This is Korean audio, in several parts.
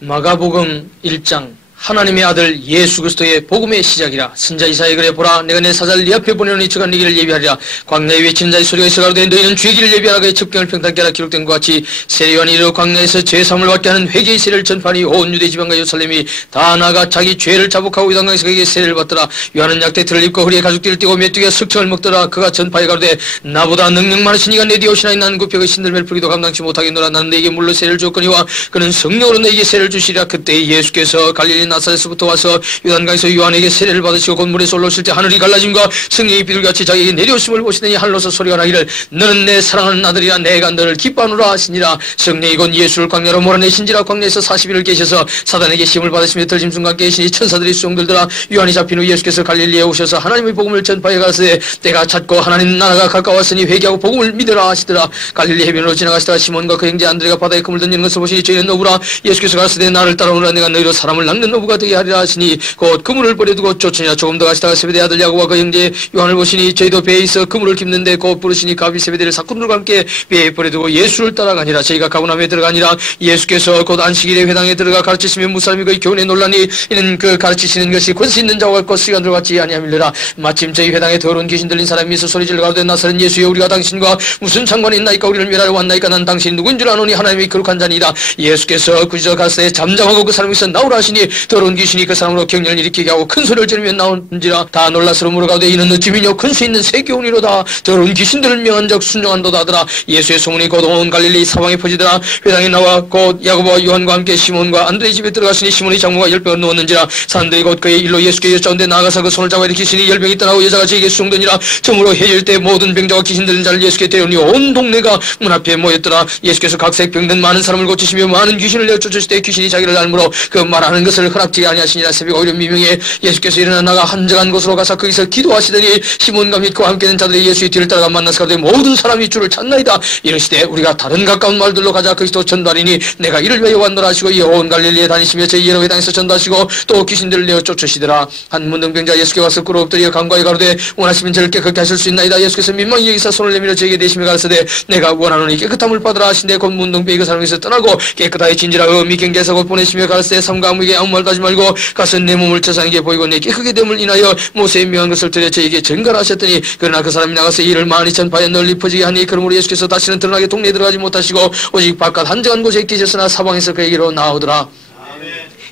마가복음 1장 하나님의 아들 예수 그리스도의 복음의 시작이라. 선자 이사야 그래 보라 내가 내 사자를 네 앞에 보내노니 저가 네 길을 예비하리라. 광야에 외치는 자의 소리가 있어 가로되 너희는 주의 길을 예비하라. 그의 첩경을 평탄케 하라. 기록된 것 같이 세례요한이 이르러 광야에서 죄사함을 받게 하는 회개의 세례를 전파하니 온 유대 지방과 예루살렘이 다 나아가 자기 죄를 자복하고 요단강에서 그에게 세례를 받더라. 요한은 약대틀을 입고 허리에 가죽띠를 띠고 메뚜기가 석청을 먹더라. 그가 전파해 가로되 나보다 능력 많으신 이가 내 뒤에 오시나니 나는 그 벽의 신들매를 풀기도 감당치 못하겠노라. 나는 너에게 물로 세례를 주었거니와 그는 성령으로 너에게 세례를 주시리라. 그때 예수께서 갈릴리 나사렛에서부터 와서 요단강에서 요한에게 세례를 받으시고 곧 물에서 올라오실 때 하늘이 갈라짐과 성령이 비둘기같이 자기에게 내려오심을 보시더니 하늘로서 소리가 나기를 너는 내 사랑하는 아들이라. 내가 너를 기뻐하노라 하시니라. 성령이 곧 예수를 광야로 몰아내신지라. 광야에서 40일을 계셔서 사단에게 시험을 받으시며 들짐승과 함께 계시니 천사들이 수종들더라. 요한이 잡힌 후 예수께서 갈릴리에 오셔서 하나님의 복음을 전파해 가시되 때가 찼고 하나님 나라가 가까웠으니 회개하고 복음을 믿으라 하시더라. 갈릴리 해변으로 지나가시다가 시몬과 그 형제 안드레가 바다에 그물 던지는 것을 보시니 저희는 어부라. 예수께서 가시되 나를 따라오라. 내가 너희로 사람을 낚는 어부가 되게 하리라 하시니 곧 그물을 버려두고 쫓으니라. 조금 더 가시다가 세베대의 아들 야고보와 그 형제 요한을 보시니 저희도 배에 있어 그물을 깁는데 곧 부르시니 갑이 세베대를 사꾼들과 함께 배에 버려두고 예수를 따라가니라. 저희가 가버나움에 들어가니라. 예수께서 곧 안식일에 회당에 들어가 가르치시며 무사람이 그의 교훈에 놀라니 이는 그 가르치시는 것이 권세 있는 자와 같고 시간들 같지 아니함이라. 마침 저희 회당에 더러운 귀신 들린 사람이 있어 소리질러 가로되 나사렛 예수여 우리가 당신과 무슨 상관이 있나이까. 우리를 멸하러 왔나이까. 난 당신이 누구인 줄 아노니 하나님의 거룩한 자니이다. 예수께서 그저 가시되 잠잠하고 그 사람에서 나오라 하시니 더러운 귀신이 그 사람으로 격렬을 일으키게 하고 큰 소리를 지르며 나온지라. 다 놀라스러 물어가되 이는 어찌미뇨 근수 있는 새 교훈이로다. 더러운 귀신들을 명한 적 순종한도다 하더라. 예수의 소문이 곧 온 갈릴리 사방에 퍼지더라. 회당에 나와 곧 야고보와 요한과 함께 시몬과 안드레의 집에 들어가시니 시몬의 장모가 10병을 누웠는지라. 사람들이 곧 그의 일로 예수께 여짜온데 나가서 그 손을 잡아 일으키시니 10병이 떠나고 여자가 저에게 수종되니라. 저물어 해질 때 모든 병자와 귀신 들린 자를 예수께 데려오니 온 동네가 문 앞에 모였더라. 예수께서 각색 병든 많은 사람을 고치시며 많은 귀신을 내쫓으실 때 귀신이 자기를 닮으로 그 말하는 것을 허락지 아니하시니라. 새벽 오히려 미명에 예수께서 일어나 나가 한적한 곳으로 가서 거기서 기도하시더니 시몬과 및 그와 함께는 자들이 예수의 뒤를 따라가 만나서 가되 모든 사람이 주를 찾나이다. 이르시되 우리가 다른 가까운 마을들로 가자. 그리스도 전달이니 내가 이를 위하여 왔노라 하시고 이 온 갈릴리에 다니시며 저희 여러 회당에서 전도하시고 또 귀신들을 내어 쫓으시더라. 한 문둥병자 예수께 와서 꿇어 엎드려 간과에 가로되 원하시면 저를 깨끗게 하실 수 있나이다. 예수께서 민망히 여기서 손을 내밀어 저에게 대시며 가르치되 내가 원하노니 깨끗함을 받으라 하신데 곧 문둥병이 그 사람에서 떠나고 깨끗하여진지라. 음이 경계에서 곧 보내시며 가르치되 삼가 아무에게 아무 말도 하지 말고 가서 내 몸을 저사에게 보이고 내 깨끗하게 됨을 인하여 모세의 명한 것을 드려 저에게 증거하셨더니 그러나 그 사람이 나가서 이를 많이 전파해 널리 퍼지게 하니 그러므로 예수께서 다시는 드러나게 동네에 들어가지 못하시고 오직 바깥 한적한 곳에 계셨으나 사방에서 그에게로 나오더라.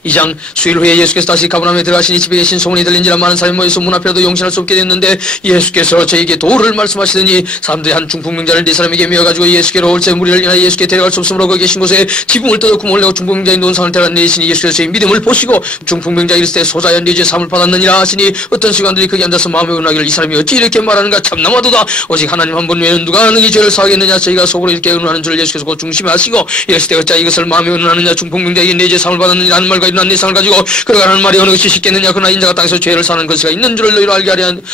2장 수일 후에 예수께서 다시 가버나움에 들어가시니 집에 계신 소문이 들린지라. 많은 사람이 모여서 문 앞이라도 용신할 수 없게 됐는데 예수께서 저에게 도를 말씀하시더니 사람들이 한 중풍병자를 네 사람에게 메어가지고 예수께로 올새 무리를 인하여 예수께 데려갈 수 없으므로 거기 계신 곳에 지붕을 뜯어 구멍을 내고 중풍병자의 논상을 데려내시니 예수께서 저의 믿음을 보시고 중풍병자 이르시되 소자여 네 죄 사함을 받았느니라 하시니 어떤 시간들이 거기 앉아서 마음에 은하기를 이 사람이 어찌 이렇게 말하는가 참나마도다. 오직 하나님 한 분 외에는 누가 능히 죄를 사하겠느냐. 저희가 속으로 이렇게 의논하는 줄 예수께서 곧 중심하시고 이르시되 어찌 이것을 마음에 의논하느냐. 중풍병자에게 네 죄 사함을 받았느니라 하는 말과 이런 내상을 가지고 그러가는 말이 어느 것이 쉽겠느냐. 그러나 인자가 땅에서 죄를 사는 것이 있는 줄을 너희로 알게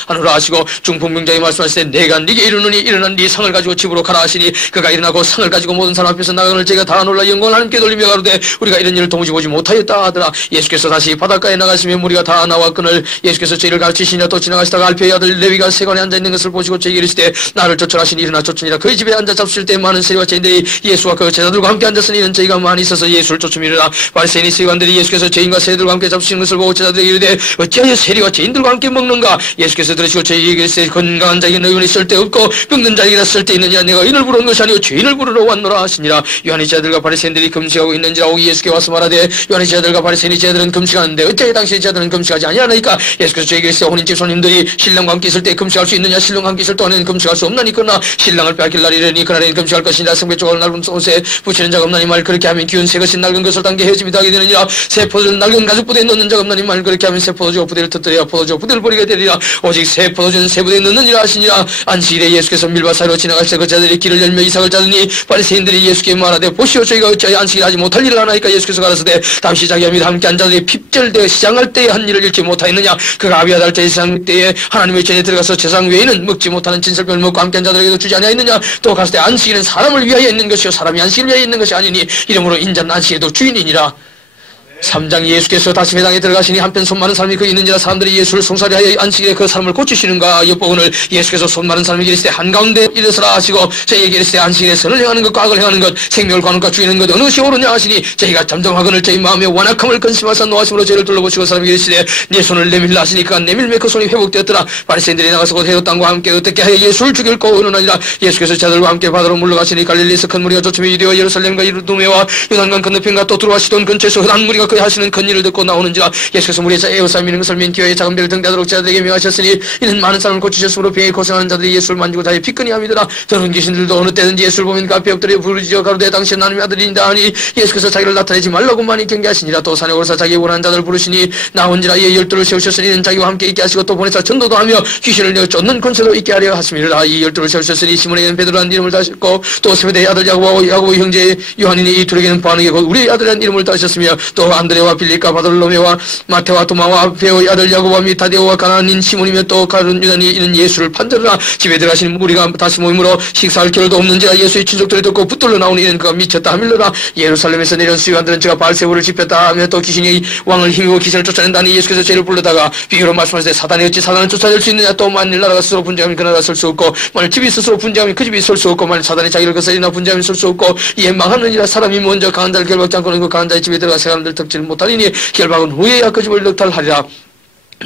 하노라 하시고 중풍병자에 말씀하시되 내가 네게 이르노니 일어난 네 상을 가지고 집으로 가라 하시니 그가 일어나고 상을 가지고 모든 사람 앞에서 나가는 제가 다 놀라 영광을 하나님께 돌리며 가로되 우리가 이런 일을 도무지 보지 못하였다 하더라. 예수께서 다시 바닷가에 나가시며 무리가 다 나와 그늘 예수께서 저희를 가르치시냐. 또 지나가시다가 알페의 아들 레위가 세관에 앉아있는 것을 보시고 저에게 이르시되 나를 쫓으라 하시니 일어나 쫓으니라. 그의 집에 앉아 잡수실 때 많은 세리와 죄인들이 예수와 그 제자들과 함께 앉았으니 이는 저희가 많이 있어서 예수를 쫓음이르라. 바리새인이 세관들이 예수께서 죄인과 세들과 함께 잡수시는 것을 보고 제자들에게 이르되 어찌하여 세리와 죄인들과 함께 먹는가. 예수께서 들으시고 저희에게 이르시되 건강한 자에게는 의원이 쓸데없고 병든 자에게는 쓸데있느냐. 내가 의인을 부르는 것이 아니오 죄인을 부르러 왔노라 하시니라. 요한의 제자들과 바리새인들이 금식하고 있는지라. 오기 예수께 와서 말하되 요한의 제자들과 바리새인의 제자들은 금식하는데 어찌하여 당신의 제자들은 금식하지 아니하나이까. 예수께서 저에게 이르시되 혼인집 손님들이 신랑과 함께 있을 때 금식할 수 있느냐. 신랑과 함께 있을 동안에는 금식할 수 없나니. 그러나 신랑을 빼앗길 날이 이르니 그날에는 금식할 것이니라. 성배 조각을 낡은 옷에 붙이는 자가 없나니 말 그렇게 하면 기운 새 것이 낡은 것을 당겨 헤어짐이 하게 되느니라. 새 포도를 낡은 가죽 부대에 넣는 자가 없나니 말 그렇게 하면 새 포도주와 부대를 터뜨려야 포도주와 부대를 버리게 되리라. 오직 새 포도주는 새 부대에 넣느니라 하시니라. 안식일에 예수께서 밀밭 사이로 지나가실 그 자들이 길을 열며 이삭을 자더니 바리새인들이 예수께 말하되 보시오 저희가 어찌하여 안식일 하지 못할 일을 하나이까. 예수께서 가라사대 당시 자기와 및 함께 한 자들이 핍절되어 시장할 때에 한 일을 잃지 못하였느냐. 그가 아비아달 때의 시장 때에 하나님의 전에 들어가서 제상 외에는 먹지 못하는 진설병을 먹고 함께 한 자들에게도 주지 아니하였느냐. 또 가라사대 안식일은 사람을 위하여 있는 것이요 사람이 안식을 위하여 있는 것이 아니니 이러므로 인자는 안식에도 주인이니라. 3장 예수께서 다시 회당에 들어가시니 한편 손 많은 사람이 그 있는지라 사람들이 예수를 송사리하여 안식일에 그 사람을 고치시는가 여보거늘 예수께서 손 많은 사람에게 이르시되 한가운데 일어서라 하시고 저희에게 이르시되 안식일에 선을 행하는 것과 악을 행하는 것 생명을 거하는 것과 죽이는 것 어느 것이 옳으냐 하시니 저희가 잠잠하거늘 저희 마음의 완악함을 근심하사 노하심으로 저희를 둘러보시고 사람에게 이르시되 네 손을 내밀라 하시니 그가 내밀매 그 손이 회복되었더라. 바리새인들이 나가서 곧 헤롯 땅과 함께 어떻게 하여 예수를 죽일까 의논하니라. 예수께서 자들과 함께 바다로 물러가시니 갈릴리에서 큰 무리가 쫓으며 이르어 예루살렘과 이두메와 요단강 건너편과 또 들어와 시돈 근처에서 흔한 무리가 그의 하시는 큰 일을 듣고 나오는지라. 예수께서 무리의 자 에워싸 미는 것을 민기어의 작은 배를 등대하도록 자들에게 명하셨으니 이는 많은 사람을 고치셨으므로 병에 고생하는 자들이 예수를 만지고 자의 피끈이 함이더라. 더러운 귀신들도 어느 때든지 예수를 보면 그 앞에 엎드려 부르짖어 가로되 당신 하나님의 아들이니이다 하니 예수께서 자기를 나타내지 말라고 많이 경계하시니라. 또 산에 오르사 자기 원하는 자들을 부르시니 나온지라. 이에 12를 세우셨으니 이는 자기와 함께 있게 하시고 또 보내사 전도도 하며 귀신을 내어 쫓는 권세도 있게 하려 하심이라. 이 12를 세우셨으니 시몬에게는 베드로라는 이름을 다셨고 또 세베대의 아들 야고보 형제 요한이니 이 둘에게는 바느게 곧 우리의 아들이라는 이름을 다셨으며 또 안드레와 빌립과 바돌로메와 마테와 도마와 베오의 아들 야고보와 및 다데오와 가나안인 시몬이며 또 가룟 유다니 이는 예수를 판전하라. 집에 들어가신 무리가 다시 모임으로 식사할 겨를도 없는지라. 예수의 친족들이 듣고 붙들러 나오니 이는 그가 미쳤다 하밀러라. 예루살렘에서 내려온 수요관들은 저가 바알세부를 집혔다 하며 또 귀신이 왕을 힘입어 귀신을 쫓아낸다니 예수께서 죄를 불러다가 비유로 말씀하시되 사단이 어찌 사단을 쫓아낼 수 있느냐. 또 만일 나라가 스스로 분쟁하면 그 나라가 설 수 없고 만일 집이 스스로 분쟁하면 그 집이 설 수 없고 만일 사단이 자기를 거스리나 분쟁하면 설 수 없고 이에 망하느니라. 사람이 먼저 강한 자를 결박지 않고는 그 강한 자의 집에 들어가 사람들 덮지를 못하리니 결박은 후에야 그 집을 넉탈하리라.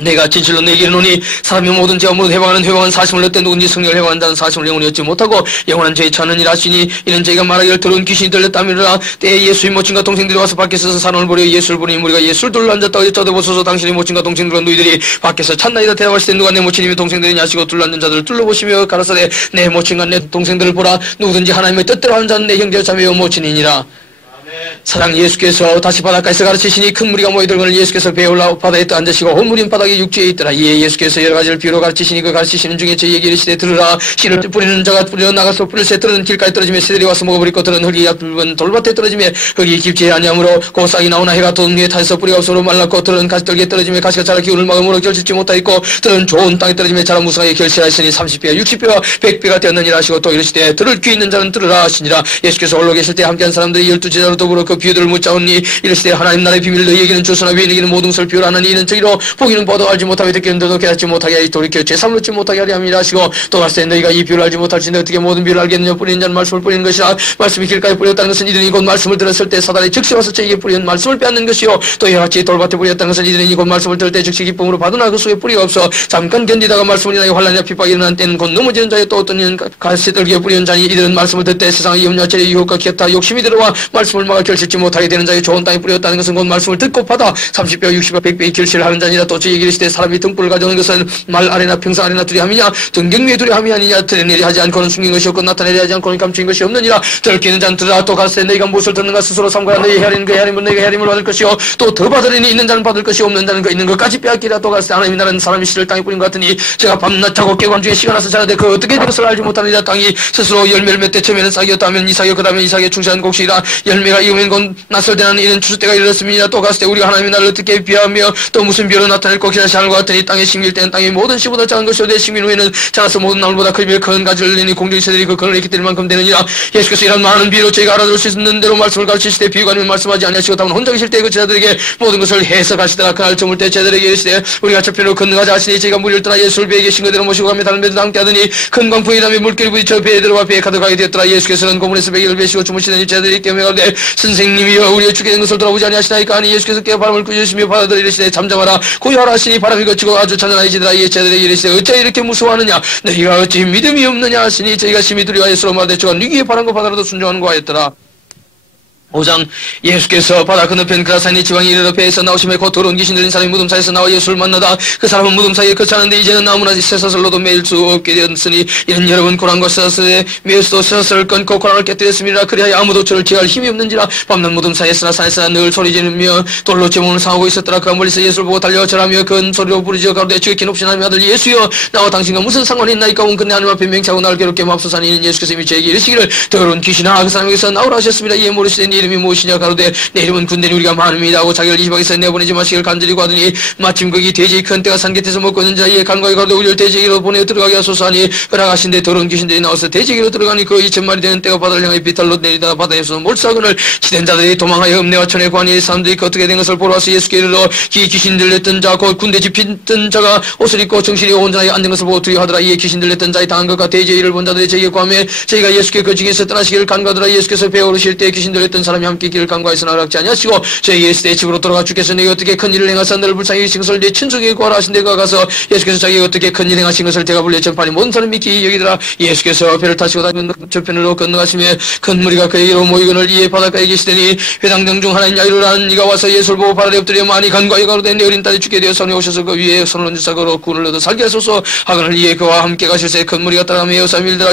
내가 진실로 내게 이르노니 사람이 모든 죄와 모든 회방하는 회방은 사심을 얻되 누군지 성령을 회방한 자는 사심을 영원히 얻지 못하고 영원한 죄에 처하느니라 하시니 이는 저희가 말하기를 더러운 귀신이 들렸다미라. 때에 예수의 모친과 동생들이 와서 밖에서 사람을 보려 예수를 보니 무리가 예수를 둘러 앉았다. 여쭤보소서 당신의 모친과 동생들과 너희들이 밖에서 찾나이다. 대답하시되 누가 내 모친이며 동생들이냐 하시고 둘러 앉은 자들을 둘러보시며 가라사대 내 모친과 내 동생들을 보라. 누구든지 하나님의 뜻대로 하는 자는 내 형제와 자매요 모친이니라. 사랑 예수께서 다시 바닷가에서 가르치시니 큰 무리가 모이들거늘 예수께서 배에 올라 바다에 떠 앉으시고 온 무리는 바닥에 육지에 있더라. 이에 예수께서 여러 가지를 비유로 가르치시니 그 가르치시는 중에 저희에게 이르시되 들으라. 씨를 뿌리는 자가 뿌려 나가서 뿌릴 새 들은 길가에 떨어지며 새들이 와서 먹어버리고 들은 흙이 얕은 돌밭에 떨어지며 흙이 깊지 아니하므로 곧 싹이 나오나 해가 돋은 뒤에 타서 뿌리가 없으므로 말랐고 들은 가시떨기에 떨어지며 가시가 자라 기운을 막음으로 결실지 못하였고 들은 좋은 땅에 떨어지며 자라 무성하게 결실하였으니 30배와 60배와 100배가 되었느니라 하시고 또 이르시되 들을 귀 있는 자는 들으라 하시니라. 예수께서 홀로 계실 때 함께한 사람들이 12제자로 더불어 그 비유들을 묻자오니 이르시되 하나님 나라의 비밀을 너희에게는 주소나 외인에게는 모든 것을 비유하나니 이는 저희로 보기는 봐도 알지 못하고 듣기는 듣도 깨닫지 못하게 하여 돌이켜 죄삼을 얻지 못하게 하려 함이라 하시고 또 말씀에 너희가 이 비유를 알지 못할진데 어떻게 모든 비유를 알겠느냐. 뿌리는 자는 말씀을 뿌리는 것이라. 말씀이 길가에 뿌렸다는 것은 이들이 곧 말씀을 들었을 때 사단이 즉시 와서 저에게 뿌리는 말씀을 빼앗는 것이요 또 이와 같이 돌밭에 뿌렸다는 것은 이들이 곧 말씀을 들을 때 즉시 기쁨으로 받으나 그 속에 뿌리가 없어 잠깐 견디다가 말씀을 인하여 환난이나 핍박이 일어난 때는 곧 넘어지는 자여 또 어떤 이는 가시떨기에 뿌리는 자니 이들은 말씀을 들을 때 세상의 염려와 죄의 유혹과 기타 욕심이 들어와 말씀을 막아 결실지 못하게 되는 자의 좋은 땅에 뿌렸다는 것은 곧 말씀을 듣고 받아 30배, 60배, 100배의 결실을 하는 자니라. 또 저에게 이르시되 사람이 등불을 가져오는 것은 말 아래나 평상 아래나 두려함이냐 등경미에 두려함이 아니냐. 드러내리 하지 않고는 숨긴 것이 없고 나타내리 하지 않고는 감추인 것이 없느니라. 들키는 자는 들으라. 또 가르치되 너희가 무엇을 듣는가 스스로 삼가라. 너희 헤아리는 그 헤아림은 너희가 헤아림을 받을 것이요 또 더 받으리니 있는 자는 받을 것이 없는 자는 그 있는 것까지 빼앗기라. 또 가르치되 하나님의 나라는 사람이 씨를 땅에 뿌린 것 같으니 제가 밤낮 자고 깨고 함중에 시간 와서 자는데 그 어떻게 된 것을 알지 못하느니라. 땅이 스스로 열매를 맺되 처음에는 싹이었다 하면 이삭이요 그 다음에 이삭에 충실한 곡식이라. 열매가 익으면 곧 낯설 때는 이는 추수 때가 이르렀습니다. 또 가르치되 우리가 하나님의 나라를 어떻게 비하며 또 무슨 비유로 나타낼 것이라 하는 것 같으니 땅에 심길 때는 땅의 모든 씨보다 작은 것이요 내 심긴 후에는 자라서 모든 나물보다 크며 큰 가지를 내니 공중의 새들이 그 근원에 있기 때문에 만큼 되느니라. 예수께서 이런 많은 비유로 저희가 알아들을 수 있는 대로 말씀을 가르치시되 비유가 아니면 말씀하지 아니하시고 다만 혼자 계실 때 그 제자들에게 모든 것을 해석하시더라. 그날 저물 때 제자들에게 이르시되 우리가 저편으로 건너가자 하시니 저희가 무리를 떠나 예수를 배에 계신 그대로 모시고 가며 다른 배도 함께 하더니 큰 광풍이 나며 물결이 부딪혀 배에 들어와 배에 가득하게 되었더라. 예수께서는 고문에서 베개를 베시고 주무시더니 제자들이 깨며 가로되 선생님이여 우리의 죽게 된 것을 돌아보지 아니하시나이까 하니 예수께서 깨어 바람을 꾸짖으시며 바다들이 이르시되 잠잠하라 고요하라 하시니 바람이 그치고 아주 찬란해지더라. 이에 제자들에게 이르시되 어찌 이렇게 무서워하느냐 너희가 어찌 믿음이 없느냐 하시니 저희가 심히 두려워 예수로 말하되 저가 위기의 바람과 바다라도 순종하는 거 하였더라. 5장 예수께서 바다 건너편 그라사니 지방에 이르러 배에서 나오시며 곧 더러운 귀신 들린 사람이 무덤 사이에서 나와 예수를 만나다 그 사람은 무덤 사이에 거처하는데 이제는 아무나 쇠사슬로도 매일 수 없게 되었으니 이는 여러분 고난과 쇠사슬에 매일수도 쇠사슬을 끊고 고난을 깨뜨렸습니다. 그리하여 아무도 저를 제할 힘이 없는지라. 밤낮 무덤 사이에서나 산에서나 늘 소리 지르며 돌로 제 몸을 상하고 있었더라. 그가 멀리서 예수를 보고 달려 절하며 큰 소리로 부르짖어 가로되 지극히 높으신 하나님의 아들 예수여 나와 당신과 무슨 상관이 있나이까. 온 근데 하나님 앞에 맹세하고 나를 괴롭게 맙소서. 이는 예수께서 이미 저에게 이르시기를 더러운 귀신아 그 사람에게서 나오라 하셨습니다. 이에 모르시되 이름이 무엇이냐 가로되 내 이름은 군대니 우리가 많음이다 하고 자기를 이 지방에서 내보내지 마시기를 간절히 구하더니 마침 거기 돼지 큰 떼가 산 곁에서 먹고 있는 자의 간과에 가로되 우리를 돼지에게로 보내어 들어가게 하소서 하니 허락하신데 더러운 귀신들이 나와서 돼지에게로 들어가니 그 2,000마리 되는 떼가 바다를 향해 비탈로 내리다가 바다에서 몰사근을 치댄 자들이 도망하여 읍내와 천에 관이 사람들이 그 어떻게 된 것을 보러 와서 예수께 이르러 귀신들 냈던 자 곧 군대 집힌던 자가 옷을 입고 정신이 온전하게 앉은 것을 보고 두려워하더라. 이에 귀신들 냈던 자의 당한 것과 돼지의 일을 본 자들이 저에게 구하며 저희가 예수께 그 중에서 떠나시기를 간과하더라. 예수께서 배에 오르실 때 귀신들 냈던 사람이 함께 길을 간과해서 나락지 아니하시고 저에게 이르시되 집으로 돌아가 주께서 내게 어떻게 큰 일을 행하사 너를 불쌍히 여기신 것을 네 친족에게 구하라 하신 데가 가서 예수께서 자기가 어떻게 큰 일 행하신 것을 제가 불려 전파니 모든 사람이 믿기 여기더라. 예수께서 배를 타시고 다른 저편으로 건너가시며 큰 무리가 그에게로 모이거늘 이에 바닷가에 계시더니 회당장 중 하나인 야이로라는 이가 와서 예수를 보고 발아래 엎드려 많이 간과히 가로되 내 어린 딸이 죽게 되어 산에 오셔서 그 위에 손을 얹으사 걸어 구원을 얻어 살게 하소서 하거늘 이에 그와 함께 가실새 큰 무리가 따라가며 여사 밀더라.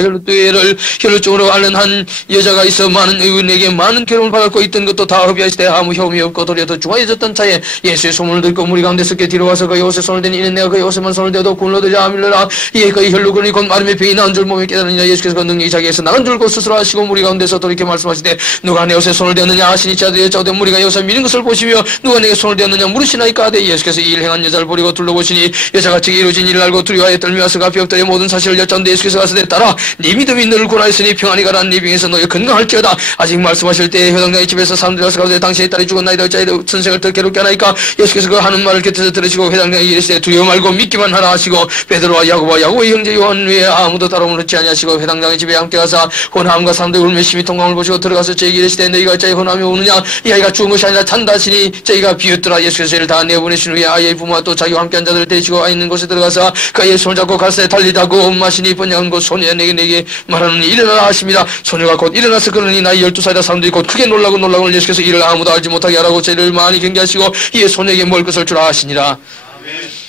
혈루 쪽으로 앓는 한 여자가 있어 많은 의인에게 많은 괴로움을 받았고 있던 것도 다 흡의하시되 아무 혐의 없고 도리어 더 중하여졌던 차에 예수의 소문을 듣고 무리 가운데 섞여 뒤로 와서 그의 옷에 손을 대니 이는 내가 그의 옷에만 손을 대도 구원을 얻으려 밀러라. 이에 그의 혈루근이 곧 마름의 병이 나은 줄 몸에 깨달으니라. 예수께서 그 능력이 자기에서 나간 줄 곧 스스로 하시고 무리 가운데서 돌이켜 말씀하시되 누가 내 옷에 손을 대었느냐 하시니 자들이 여자되 무리가 여자 미는 것을 보시며 누가 내게 손을 대었느냐 물으시나이까 하되 예수께서 이 일 행한 여자를 보리고 둘러보시니 여자가 즉이 이루어진 일을 알고 두려워하여 떨며 와서 그 앞에 엎드려 모든 사실을 여짜는데 예수께서 가서 내 딸아 네 믿음이 너를 구원하였으니 평안히 가라. 네 병에서 너희 건강할지어다. 아직 말씀하실 때 회당장의 집에서 사람들이 와서 가로되 당신의 딸이 죽었나이다 어찌하여 선생을 더 괴롭게 하나이까. 예수께서 그 하는 말을 곁에서 들으시고 회당장에게 이르시되 두려워 말고 믿기만 하라 하시고 베드로와 야고보의 형제 요한 외에 아무도 다름을 얻지 아니하시고 회당장의 집에 함께 가사 혼함과 사람들이 울며 심히 통광을 보시고 들어가서 저에게 이르시되 너희가 어찌하여 혼함이 오느냐. 이 아이가 죽은 것이 아니라 잔다 하시니 저희가 비웃더라. 예수께서 저희를 다 내보내신 후에 아이의 부모와 또 자기와 함께한 자들을 데리시고 아 있는 곳에 들어가서 그 아이의 손을 잡고 갈새 달리다고 마시니 번영한 곳 소녀야 내게 말하느니 일어나라 하십니다. 소녀가 곧 일어나서 그러니 나이 12살이라 사람들이 곧 크게 놀라고 예수께서 이를 아무도 알지 못하게 하라고 저희를 많이 경계하시고 이에 소녀에게 먹을 것을 주라 하시니라.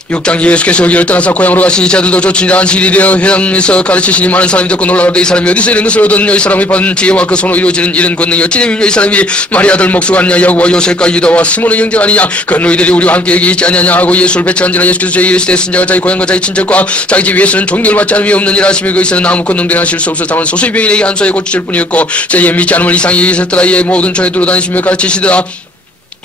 6장 예수께서 여기를 떠나서 고향으로 가시니 자들도 쫓으니라. 안식일이 되어 회당에서 가르치시니 많은 사람이 듣고 놀라가되 이 사람이 어디서 이런 것을 얻었느냐. 이 사람이 받은 지혜와 그 손으로 이루어지는 이런 권능이 어찌 됨이냐. 이 사람이 마리 아들 목수가 아니냐. 야고보와 요셉과 유다와 시몬의 형제가 아니냐. 그 너희들이 우리와 함께 여기 있지 않냐냐 하고 예수를 배척한지라. 예수께서 저에게 이르시되 선자가 자기 고향과 자기 친척과 자기 집 위에서는 존경을 받지 않음이 없느니라 하시며 거기서는 아무 권능도 하실 수 없어 다만 소수의 병인에게 한소에 고치실 뿐이었고 저희의 믿지 않음을 이상히 여기셨더라. 이에 모든 촌에 두루다니시며 가르치시더라.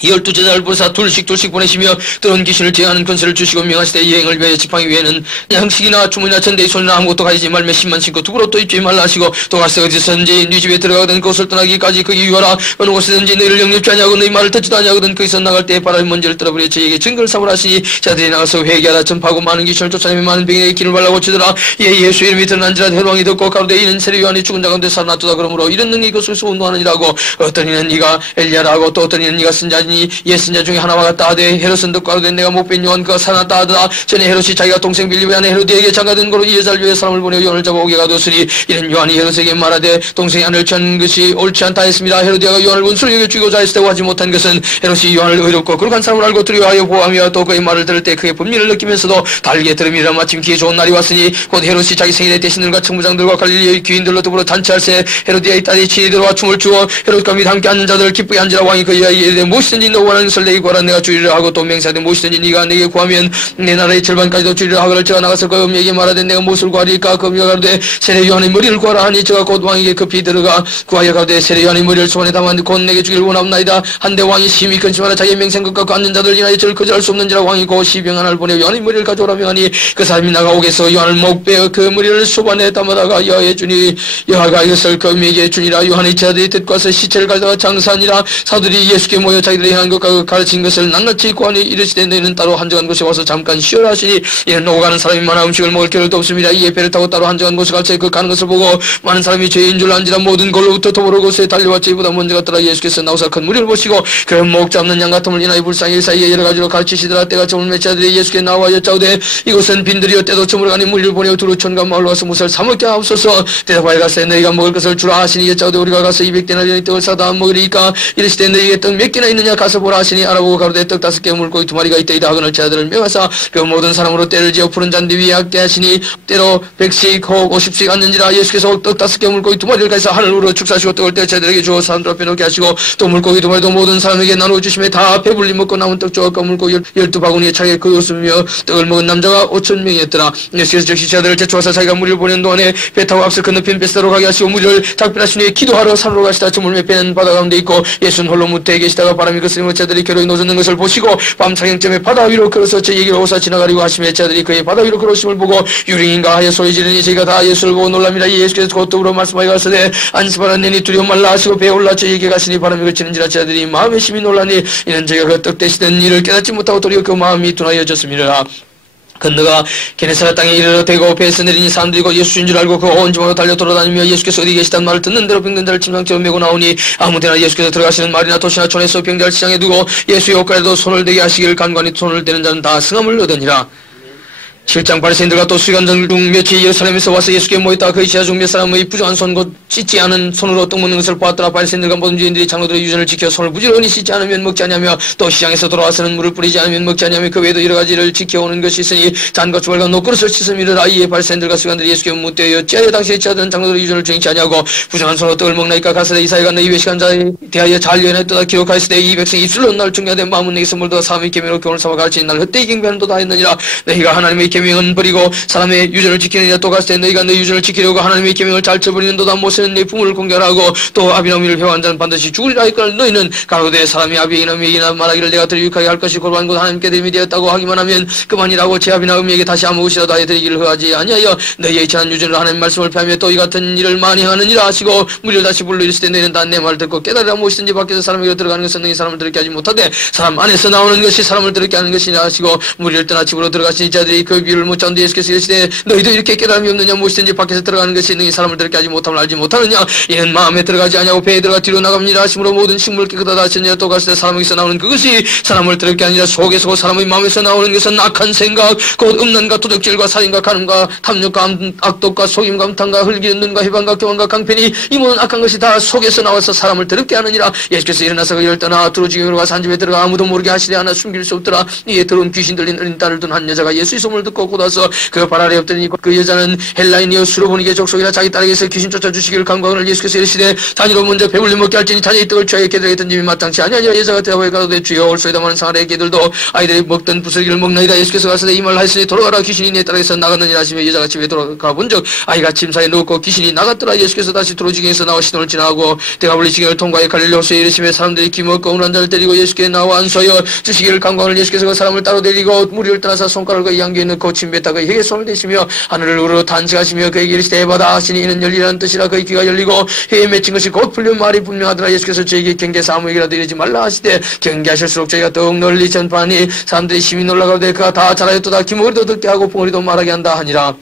12 제자를 부르사 둘씩 보내시며 들어온 귀신을 제어하는 권세를 주시고 명하시되 이 행을 위하여 지팡이 외에는 양식이나 주문이나 전대의 손이나 아무것도 가지지 말며 신만 신고 두부로 또 입지 말라 하시고 또 가서 어디서든지 네 집에 들어가거든 그곳을 떠나기까지 거기 유하라. 어느 곳에든지 너희를 영접지 아니하고 너희 말을 듣지도 아니하거든 거기서 나갈 때 바람이 먼지를 떨어버려 저에게 증거를 삼으라 하시니 자들이 나가서 회개하라. 전파하고 많은 귀신을 쫓아내며 많은 병인에게 기름을 발라 고치더라. 이에 예수 이름이 드러난지라. 헤롯 듣고 가로되 이는 세례 요한이 죽은 자 가운데 살아났도다. 그러므로 이런 능력이 그것을 운동하느니라고. 어떤 이는 네가 엘리야라고 또 어떤 이는 네가 선자니 옛 선자 중에 하나와 같다 하되 헤롯은 듣고 가로되 내가 못 뵌 요한 그가 살아났다 하더라. 전에 헤롯이 자기가 동생 빌립의 아내 헤로디에게 장가든 거로 이 여자를 위해 사람을 보내어 요한을 잡아 오게 가두었으니 이는 요한이 헤롯에게 말하되 동생이 아내를 취한 것이 옳지 않다 했습니다. 헤로디아가 요한을 원수로 여겨 죽이고자 했을 때 하지 못한 것은 헤롯이 요한을 의롭고 거룩한 사람을 알고 두려워하여 보호하며 또 그의 말을 들을 때 그의 분미를 느끼면서도 달게 들음이라. 마침 기회 좋은 날이 왔으니 곧 헤롯이 자기 생일에 대신들과 청부장들과 갈릴리의 귀인들로 더불어 잔치할새 헤로디아의 딸이 친히 들어와 춤을 추어 헤롯과 및 함께 앉은 자들을 기쁘게 앉으라. 왕이 그의 아이에게 이르되 무엇이든지 너 원하는 것을 내게 구하라. 내가 주리라 하고 또 맹세하되 무엇이든지 네가 내게 구하면 내 나라의 절반까지도 주리라 하거늘 저가 나가서 그 엄니에게 말하되 내가 무엇을 구하리까. 그 엄니가 가로되 세례 요한의 머리를 구하라 하니 저가 곧 왕에게 급히 들어가 구하여 가로되 세례 요한의 머리를 손에 담아 곧 내게 주기를 원하옵나이다. 한데 왕이 심히 근심하라. 자기의 맹세한 것과 앉는 자들 인하여 저를 거절할 수 없는지라. 왕이 곧 시병 하나를 보내 요한의 머리를 가져오라 명하니 그 사람이 나가오게서 요한을 목베어 그 머리를 소반에 담아다가 여하에 주니 여하가 이것을 그 엄니에게 주니라. 요한의 제자들이 듣고 와서 시체를 가져다가 장사하니라. 사들이 예수께 모여 자기들이 행한 것과 가르친 것을 낱낱이 구하니 이르시되 너희는 따로 한적한 곳에 와서 잠깐 쉬어라 하시니 이는 오가는 사람이 많아 음식을 먹을 겨를도 없습니다. 이에 배를 타고 따로 한적한 곳에 갈 때 그 가는 것을 보고 많은 사람이 죄인 줄 안지라 모든 걸로부터 도보로 곳에 달려와 저희보다 먼저 갔더라. 예수께서 나오사 큰 무리를 보시고 그 목 잡는 양 같음을 인하여 불쌍히 사이에 여러 가지로 가르치시더라. 때가 저물 메자들이 예수께 나와 여짜오되 이곳은 빈들이여 때도 저물어 가니 무리를 보내어 두루 촌과 마을로 가서 무엇을 사 먹게 하옵소서. 대답하여 가서 너희가 먹을 것을 주라 하시니 여짜오되 우리가 가서 200데나리의 떡을 사다 먹으리까. 이르시되 너희에게 떡 몇 개나 있느냐 있느냐 가서 보라 하시니 알아보고 가로되 떡 5개 물고기 2마리가 있다이다 하거늘 제자들을 명하사 그 모든 사람으로 때를 지어 푸른 잔디 위에 앉게 하시니 때로 100씩 혹 50씩 앉는지라. 예수께서 떡 5개 물고기 2마리를 가지사 하늘으로 축사하시고 떡을 떼어 제자들에게 주어 사람들 앞에 놓게 하시고 또 물고기 2마리도 모든 사람에게 나누어 주심에 다 배불리 먹고 남은 떡 조각과 물고기 12바구니에 차게 그었으며 떡을 먹은 남자가 5,000명이었더라. 예수께서 즉시 제자들을 제초하사 자기가 무리를 보내는 동안에 배 타고 앞서 건너편 벳사로 가게 하시고 무리를 작별하신 후에 기도하러 산으로 가시다 저물매 배는 바다 가운데 있고 예수는 홀로 무태에 계시다가 바람이 거스리며 제자들이 겨루이 노젓는 것을 보시고 밤 사경쯤에 바다 위로 걸어서 저에게로 오사 지나가려고 하시며 제자들이 그의 바다 위로 걸어오심을 보고 유령인가 하여 소리 지르니 저희가 다 예수를 보고 놀랍니다. 예수께서 곧 더불어 말씀하여 가시되 안심하라 내니 두려움 말라 하시고 배에 올라 저에게 가시니 바람이 그치는지라. 제자들이 마음에 심히 놀라니 이는 저희가 그 떡 대시던 일을 깨닫지 못하고 도리어 그 마음이 둔하여졌습니다. 건너가 게네사렛 땅에 이르러 대고 배에서 내리니 사람들이 곧 예수인 줄 알고 그 온 지방으로 달려 돌아다니며 예수께서 어디 계시다는 말을 듣는 대로 병든 자를 침상처럼 메고 나오니 아무데나 예수께서 들어가시는 말이나 도시나 촌에서 병자를 시장에 두고 예수의 옷가에도 손을 대게 하시기를 간간히 손을 대는 자는 다 승함을 얻으니라. 7장 바리새인들과 또 수간전 중 며칠 예루살렘에서 와서 예수께 모였다. 그의 지하 중 몇 사람의 부정한 손 곧 씻지 않은 손으로 떡 먹는 것을 보았더라. 바리새인들과 모든 주인들이 장로들의 유전을 지켜 손을 부지런히 씻지 않으면 먹지 아니하며 또 시장에서 돌아와서는 물을 뿌리지 않으면 먹지 아니하며 그 외에도 여러 가지를 지켜오는 것이 있으니 잔과 주발과 녹그릇을 씻음이라. 이에 바리새인들과 수간들이 예수께 묻되 어찌하여 당시에 지하던 장로들의 유전을 정치 아니하고 부정한 손으로 떡을 먹나이까. 가서되 이사야가 너희 외식한 자에 대하여 잘 예언했도다. 기록하였으되 이 백성이 입술로 날 중요하되 마음은 내게 선물도다. 사람의 계명으로 교훈을 삼아 가르치니 날 헛되이 경배하는도다 했느니라. 너희가 하나님의 계명은 버리고 사람의 유전을 지키느냐. 또 가서되 너희가 너희 유전을 지키려고 하나님의 계명을 잘 저버리는도다. 모세는 네 부모를 공경하고 또 아비노미를 회화한 자는 반드시 죽으리라 했거늘 너희는 가로되 사람이 아비의 이놈에게나 말하기를 내가 더 유익하게 할 것이 골반 곧 하나님께 드림이 되었다고 하기만 하면 그만이라고 제 아비나 어미에게 다시 아무 것이라도 하여 드리기를 허하지 아니하여 너희의 지난 유전으로 하나님 말씀을 폐하며 또 이 같은 일을 많이 하느니라 하시고 무리를 다시 불러 이르시되 너희는 다 내 말을 듣고 깨달으라. 무엇이든지 밖에서 사람에게로 들어가는 것은 너희 사람을 들었게 하지 못하되 사람 안에서 나오는 것이 사람을 들었게 하는 것이라 하시고 무리를 떠나 집으로 들어가시니 자들이 그 비유를 묻자온데 예수께서 이르시되 너희도 이렇게 깨달음이 없느냐. 무엇이든지 밖에서 들어가는 것이 너희 사람을 들었게 하지 못함을 알지 못하느냐. 이는 마음에 들어가지 아니하고 배에 들어가 뒤로 나갑니다 하심으로 모든 식물 깨끗하다 하시느냐. 또 가시되 사람에게서 나오는 그것이 사람을 들었게 아니라 속에서 사람의 마음에서 나오는 것은 악한 생각 곧 음란과 도둑질과 살인과 간음과 탐욕과 악독과 속임과 음탕과 흘기는 눈과 희방과 교만과 강편이 이 모든 악한 것이 다 속에서 나와서 사람을 더럽게 하느니라. 예수께서 일어나서 그 열떠나 두루 지경으로 가서 한 집에 들어가 아무도 모르게 하시되 하나 숨길 수 없더라. 이에 더러운 귀신 들린 어린 딸을 둔 한 여자가 예수의 소문을 듣고 곧 와서 그 발 아래 엎드리니 그 여자는 헬라인이여 수로보니게 족속이라 자기 딸에게서 귀신 쫓아주시기를 간구하거늘 예수께서 이르시되 자니로 먼저 배불리 먹게 할지니 자녀의 떡을 취하여 개들에게 던짐이 마땅치 아니하니라. 여자가 대답하여 가로되 주여 올소이다마는 상하의 개들도 아이들이 먹던 부스러기를 먹나이다. 예수께서 가서되 이 말을 하였으니 돌아가라. 귀신이 내 딸에게서 나갔느니라 하시며 여자가 집에 돌아가 본즉 아이가 침사에 누웠고 귀신이 나갔더라. 예수께서 다시 두루지경에서 나와 시돈을 지나고 대가볼리 지경을 통과해 갈릴리 호수에 이르시며 사람들이 기먹고 운한 자를 때리고 예수께 나와 안수하여 주시기를 간구하는 예수께서 그 사람을 따로 데리고 무리를 떠나서 손가락을 그의 양귀에 넣고 침뱉다가 혀에 손을 대시며 하늘을 우러 탄식하시며 그에게 이르시되 에바다 하시니 이는 열리라는 뜻이라. 그의 귀가 열리고 혀에 맺힌 것이 곧 풀려 말이 분명하더라. 예수께서 저에게 경계해서 아무에게라도 이르지 말라 하시되 경계하실수록 저희가 더욱 널리 전파하니 사람들이 심히 놀라가되 그가 다 잘하였도다. 기머리도 듣게 하고 붕어리도 말하게 한다 하니라.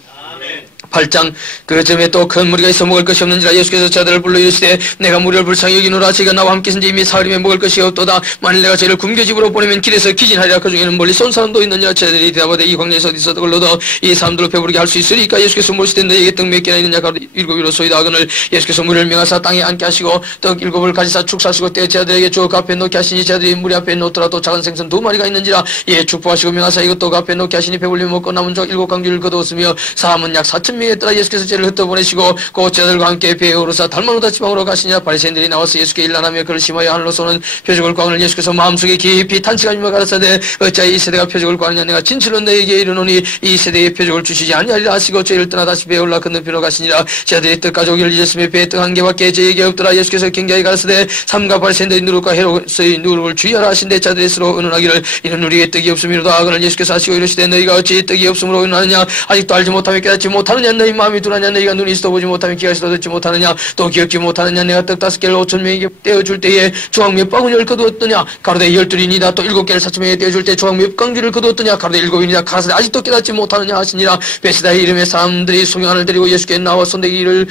8장 그 점에 또 큰 무리가 있어 먹을 것이 없는지라. 예수께서 저들을 불러 이르시되 내가 무리를 불쌍히 여기노라. 저희가 나와 함께 있은지 이미 사흘이면 먹을 것이 없도다. 만일 내가 저희를 굶겨 집으로 보내면 길에서 기진하리라. 그 중에는 멀리서 온 사람도 있느냐. 저들이 대답하되 이 광야에서 어디서 떡을 얻어 이 사람들을 배부르게 할 수 있으리까. 예수께서 물으시되 너희에게 떡 몇 개나 있느냐. 가로 7이로소이다 하거늘 예수께서 무리를 명하사 땅에 앉게 하시고 떡 7을 가지사 축사하시고 떼어 제자들에게 주어 그 앞에 놓게 하시니 제자들이 무리 앞에 놓더라도 작은 생선 2마리가 있는지라. 이에 축복하시고 명하사 이것도 그 앞에 놓게 하시니 배불리 먹고 남은 적 7강주를 거두었으며 사람은 약 4,000명이었더라. 예수께서 제를 흩어보내시고 그 제자들과 함께 배에 오르사 달마누다 지방으로 가시냐. 바리새인들이 나와서 예수께 일난하며 그를 심하여 하늘로 쏘는 표적을 구하거늘 예수께서 마음속에 깊이 탄식하시며 가라사대 어찌하여 이 세대가 표적을 구하느냐. 내가 진실로 너에게 이르노니 이 세대에 표적을 주시지 아니하리라 하시고 저희를 떠나 다시 배에 올라 건너편으로 가시니라. 제자들이 떡 가져오기를 잊었으며 배에 떡 한 개밖에 저에게 없더라. 예수께서 경계하여 가라사대 삼가 바리새인들의 누룩과 헤롯의 누룩을 주의하라 하신대 자들의 스스로 의논하기를 이는 우리의 떡이 없음이로다 하거늘 예수께서 하시고 이르시되 너희가 어찌 떡이 없음으로 의논하느냐. 아직도 알지 못하며 깨닫지 못하느냐. 너희 마음이 둔하냐. 너희가 눈이 있어 보지 못하며 귀가 있어 듣지 못하느냐. 또 기억지 못하느냐. 내가 떡 5개를 5,000명에게 떼어줄 때에 주황 몇 바구니를 거두었더냐. 가로되 12인이다. 또 7개를 4,000명에게 떼어줄 때 주황 몇 강주를 거두었더냐. 가로되 7인이다. 가로되 아직도 깨닫지 못하느냐 하시니라. 베시다의 이름의 사람들이 송영안을 데리고 예수께 나와 손대기를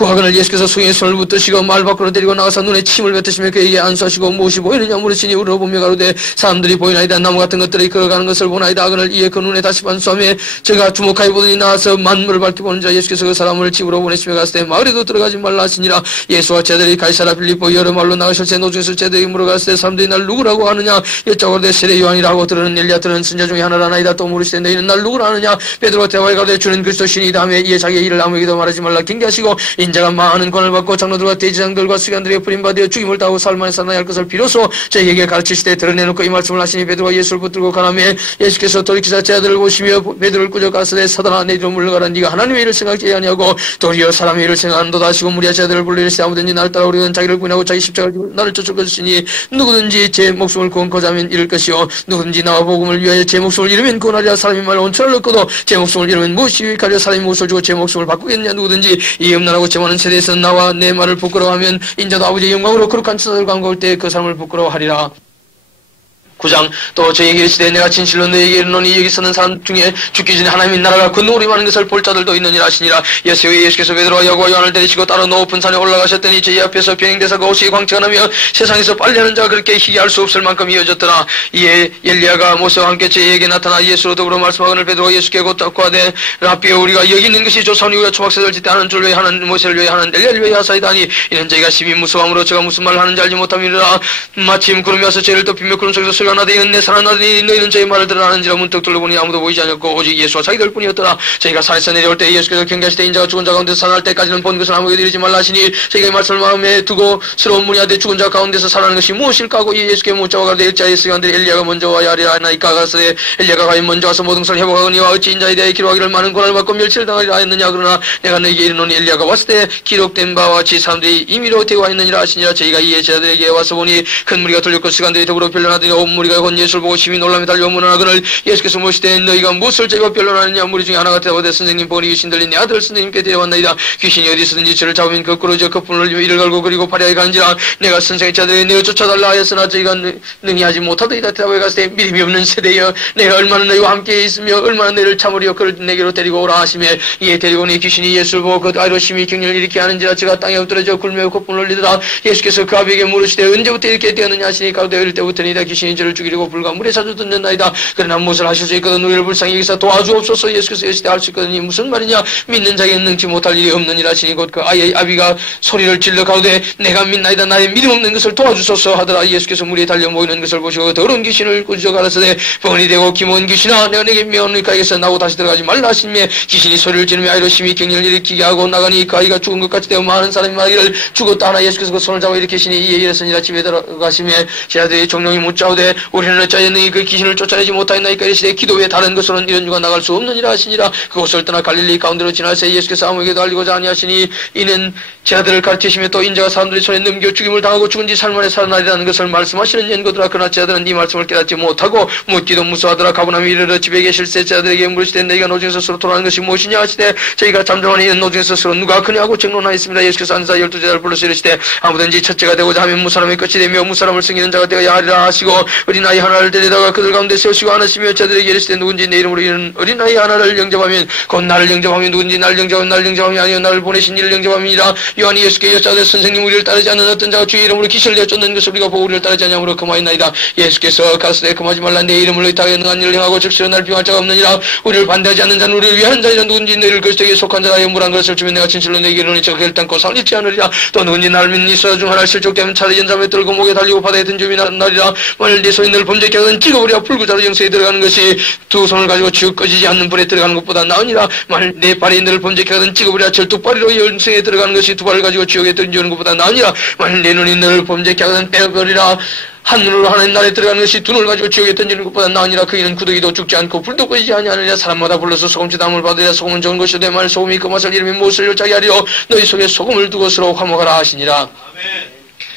그하거늘 예수께서 송이의 손을 붙드시고 말 밖으로 데리고 나가서 눈에 침을 뱉으시며 그에게 안수하시고 무엇이 보이느냐 물으시니 우러보며 가로되 사람들이 보이나이다. 나무 같은 것들이 걸어가는 것을 보나이다. 그를 이에 그 눈에 다시 반수하며 제가 주목하여 보더니 나와서 만물을 밝히 보는 자 예수께서 그 사람을 집으로 보내시며 갔을 때 마을에도 들어가지 말라 하시니라. 예수와 제자들이 가이사랴 필리포 여러 마을로 나가실 때 노중에서 제자들이 물어갔을 때 사람들이 날 누구라고 하느냐 여쭤가로되 세례 요한이라고 들으는 엘리야 들은 선지자 중에 하나라나이다. 또 물으시되 너희는 날 누구라 하느냐 베드로가 대화에 가로되 주는 그리스도시니 다음에 이에 자기의 일을 아무에게도 말하지 말라 경계하시고 인자가 많은 권을 받고 장로들과 대제장들과 서기관들에게 버림받아 죽임을 당하고 살만에 살아나야 할 것을 비로소 저희에게 가르치시되 드러내놓고 이 말씀을 하시니 베드로가 예수를 붙들고 가라매 예수께서 돌이키사 제자들을 보시며 베드로를 꾸짖어 가라사대 사단아 내 뒤로 물러가라. 네가 하나님의 일을 생각지 아니하고 도리어 사람의 일을 생각하는도다 하시고 무리와 제자들을 불러내시되 아무든지 나를 따라오려는 자기를 부인하고 자기 십자가를 지고 나를 쫓을 것이니 누구든지 제 목숨을 구원코자 하면 잃을 것이요 누구든지 나와 복음을 위하여 제 목숨을 잃으면 구원하리라. 사람이 말 온천을 얻고도 제 목숨을 잃으면 무엇이 유익하리라. 사람이 무엇을 주고 제 목숨을 바꾸겠느냐. 누구든지 이 음란하고 제 많은 세대에서 나와 내 말을 부끄러워하면 인자도 아버지의 영광으로 거룩한 천사들과 함께 올 때 그 사람을 부끄러워하리라. 9장 또 저에게 이르시되 내가 진실로 너에게 이르노니 여기 서는 사람 중에 죽기 전에 하나님의 나라가 건너오리 많은 것을 볼 자들도 있느니라 하시니라. 예수께서 베드로와 야고보와 요한을 데리시고 따로 높은 산에 올라가셨더니 저희 앞에서 병행대사가 오시기 광채가 나며 세상에서 빨리하는 자가 그렇게 희귀할 수 없을 만큼 이어졌더라. 이에 엘리야가 모세와 함께 저희에게 나타나 예수로 더불어 말씀하거늘 베드로가 예수께 곧 답고하되 라삐여 우리가 여기 있는 것이 조선 이후에 초막새들 짓때 하는 줄 위해 하는 모세를 위해 하는 엘리야를 위해 하사이다니 이는 저희가 심히 무서움으로 제가 무슨 말을 하는지 알지 못함이라. 마침 구름이 와서 저희를 덮이며 구름 속에서 소리가 나되 이는 내 사랑하는 아들이 너희는 저의 말을 들으라 하는지라. 문득 둘러보니 아무도 보이지 않았고 오직 예수와 자기들 뿐이었더라. 저희가 산에서 내려올 때 예수께서 경계하시되 인자가 죽은 자 가운데서 살아날 때까지는 본 것을 아무에게도 이르지 말라 하시니 저희가 이 말씀을 마음에 두고 스러운 문의하되 죽은 자 가운데서 살아나는 것이 무엇일까 하고 예수께 묻자와 가로되 일자의 서기관들이 엘리야가 먼저 와야 하리라 하나이까. 가로되 엘리야가 과연 먼저 와서 모든 것을 회복하거니와 어찌 인자에 대하여 기록하기를 많은 고난을 받고 멸치를 당하리라 했느냐. 그러나 내가 너에게 이르노니 엘리야가 왔을 때 기록된 바와 같이 사람들이 임의로 대고 있느니라 하시니라. 저희가 이에 제자들에게 와서 보니 큰 무리가 돌렸고 서기관들이 더불어 변론하더니 온 무리가 곧 예수를 보고 심히 놀라며 달려오 문하거늘 예수께서 무엇이되 너희가 무엇을 저희와 변론하느냐. 무리 중에 하나가 대답하되 선생님 보니 귀신 들린 내 아들 선생님께 데려왔나이다. 귀신이 어디서든지 저를 잡으면 거꾸로 저 거품을 흘리며 이를 걸고 그리고 파리하게 가는지라. 내가 선생의 자들에게 내어 쫓아달라 하였으나 저희가 능히 하지 못하더이다. 대답해 가시되 믿음이 없는 세대여 내가 얼마나 너희와 함께 있으며 얼마나 너희를 참으리요. 그를 내게로 데리고 오라 하시며 이에 데리고 오니 귀신이 예수를 보고 그 아이로 심히 격렬히 일으키게 하는지라. 저가 땅에 엎드러져 굴며 거품을 흘리더라. 예수께서 그 아비에게 물으시되 언제부터 이렇게 되었느냐 하시니 가로되 어릴 때부터니이다. 귀신이 저를 죽이려고 불과 물에 자주 던졌나이다. 그러나 무엇을 하실 수 있거든 우리를 불쌍히 여기서 도와주옵소서. 예수께서 이르시되 할 수 있거든이 무슨 말이냐. 믿는 자에게는 능치 못할 일이 없느니라 하시니 곧 그 아이의 아비가 소리를 질러 가로되 내가 믿나이다. 나의 믿음 없는 것을 도와주소서 하더라. 예수께서 물에 달려 모이는 것을 보시고 더러운 귀신을 꾸짖어 가라사대 뻔히 되고 기모한 귀신아 내가 내게 명하노니까 여기서 나오고 다시 들어가지 말라 하시며 귀신이 소리를 지르며 아이로 심히 격렬히 일으키게 하고 나가니 그 아이가 죽은 것 같이 되어 많은 사람이 말하기를 죽었다 하나. 예수께서 그 손을 잡아 일으키시니 이에 일어서니라. 집에 들어가시며 제자들이 종용이 묻자오되 우리는 어찌하여 너희 그 귀신을 쫓아내지 못하였나이까. 이르시되 기도 외에 다른 것으로는 이런 유가 나갈 수 없느니라 하시니라. 그곳을 떠나 갈릴리 가운데로 지나세 예수께서 아무에게도 알리고자 아니하시니 이는 제자들을 가르치시며 또 인자가 사람들의 손에 넘겨 죽임을 당하고 죽은 지 살만에 살아나리라는 것을 말씀하시는 연고더라. 그러나 제자들은 이 말씀을 깨닫지 못하고 묻기도 무서워하더라. 가버나움에 이르러 집에 계실 때 제자들에게 물으시되 너희가 노중에서 서로 토론하는 것이 무엇이냐 하시되 저희가 잠잠하니 이는 노중에서 서로 누가 크냐 하고 정론하였습니다. 예수께서 안사 12제자를 불러서 이르시되 아무든지 첫째가 되고자 하면 무사람의 끝이 되며 무사람을 섬기는 자가 되어야 하리라 하시고 어린아이 하나를 데려다가 그들 가운데 세우시고 안으시며 제자들에게 이르시되 누군지 내 이름으로 이르는 어린아이 하나를 영접하면 곧 나를 영접하면 누군지 나를 영접하면 나를 영접함이 아니요 나를 보내신 이를 영접함이니라. 요한이 예수께 여짜되 선생님 우리를 따르지 않는 어떤 자가 주의 이름으로 기술을 내어 쫓는 것을 우리가 보고 우리를 따르지 않냐므로 금하였나이다. 예수께서 가로되 금하지 말라. 내 이름을 의탁하여 능한 일을 행하고 즉시로 나를 비방할 자가 없느니라. 우리를 반대하지 않는 자는 우리를 위한 자이라. 누군지 너희를 그리스도에게 속한 자라 영물한 것을 주면 내가 진실로 내게 이르노니 저가 결단코 상을 잊지 않으리라. 또 누군지 나를 믿는 이스라엘 중 하나 실족되면 차례 연삼에 떨고 목에 달리고 바다에 던짐이 나리라. 만일 네 손이 너를 범죄케 하거든 찍어버려 불구자로 영생에 들어가는 것이 두 손을 가지고 쭉 꺼지지 않는 불에 들어가는 것보다 나으니라. 만일 내 발이 너를 범죄케 하거든 찍어버려 절뚝발이로 영생에 들어가는 것이 두 발을 가지고 지옥에 던지는 것보다 나으니라. 만일 내 눈이 너를 범죄케 하거든 빼버리라. 한 눈으로 하나님 나라에 들어가는 것이 두 눈을 가지고 지옥에 던지는 것보다 나으니라. 그이는 구더기도 죽지 않고 불도 꺼지지 아니하느냐. 사람마다 불러서 소금치 담을 받으랴. 소금은 좋은 것이오. 내 말 소금이 그 맛을 잃으면 무엇을 요짝이 하리요. 너희 속에 소금을 두고 서로 화목하라 하시니라. 아멘.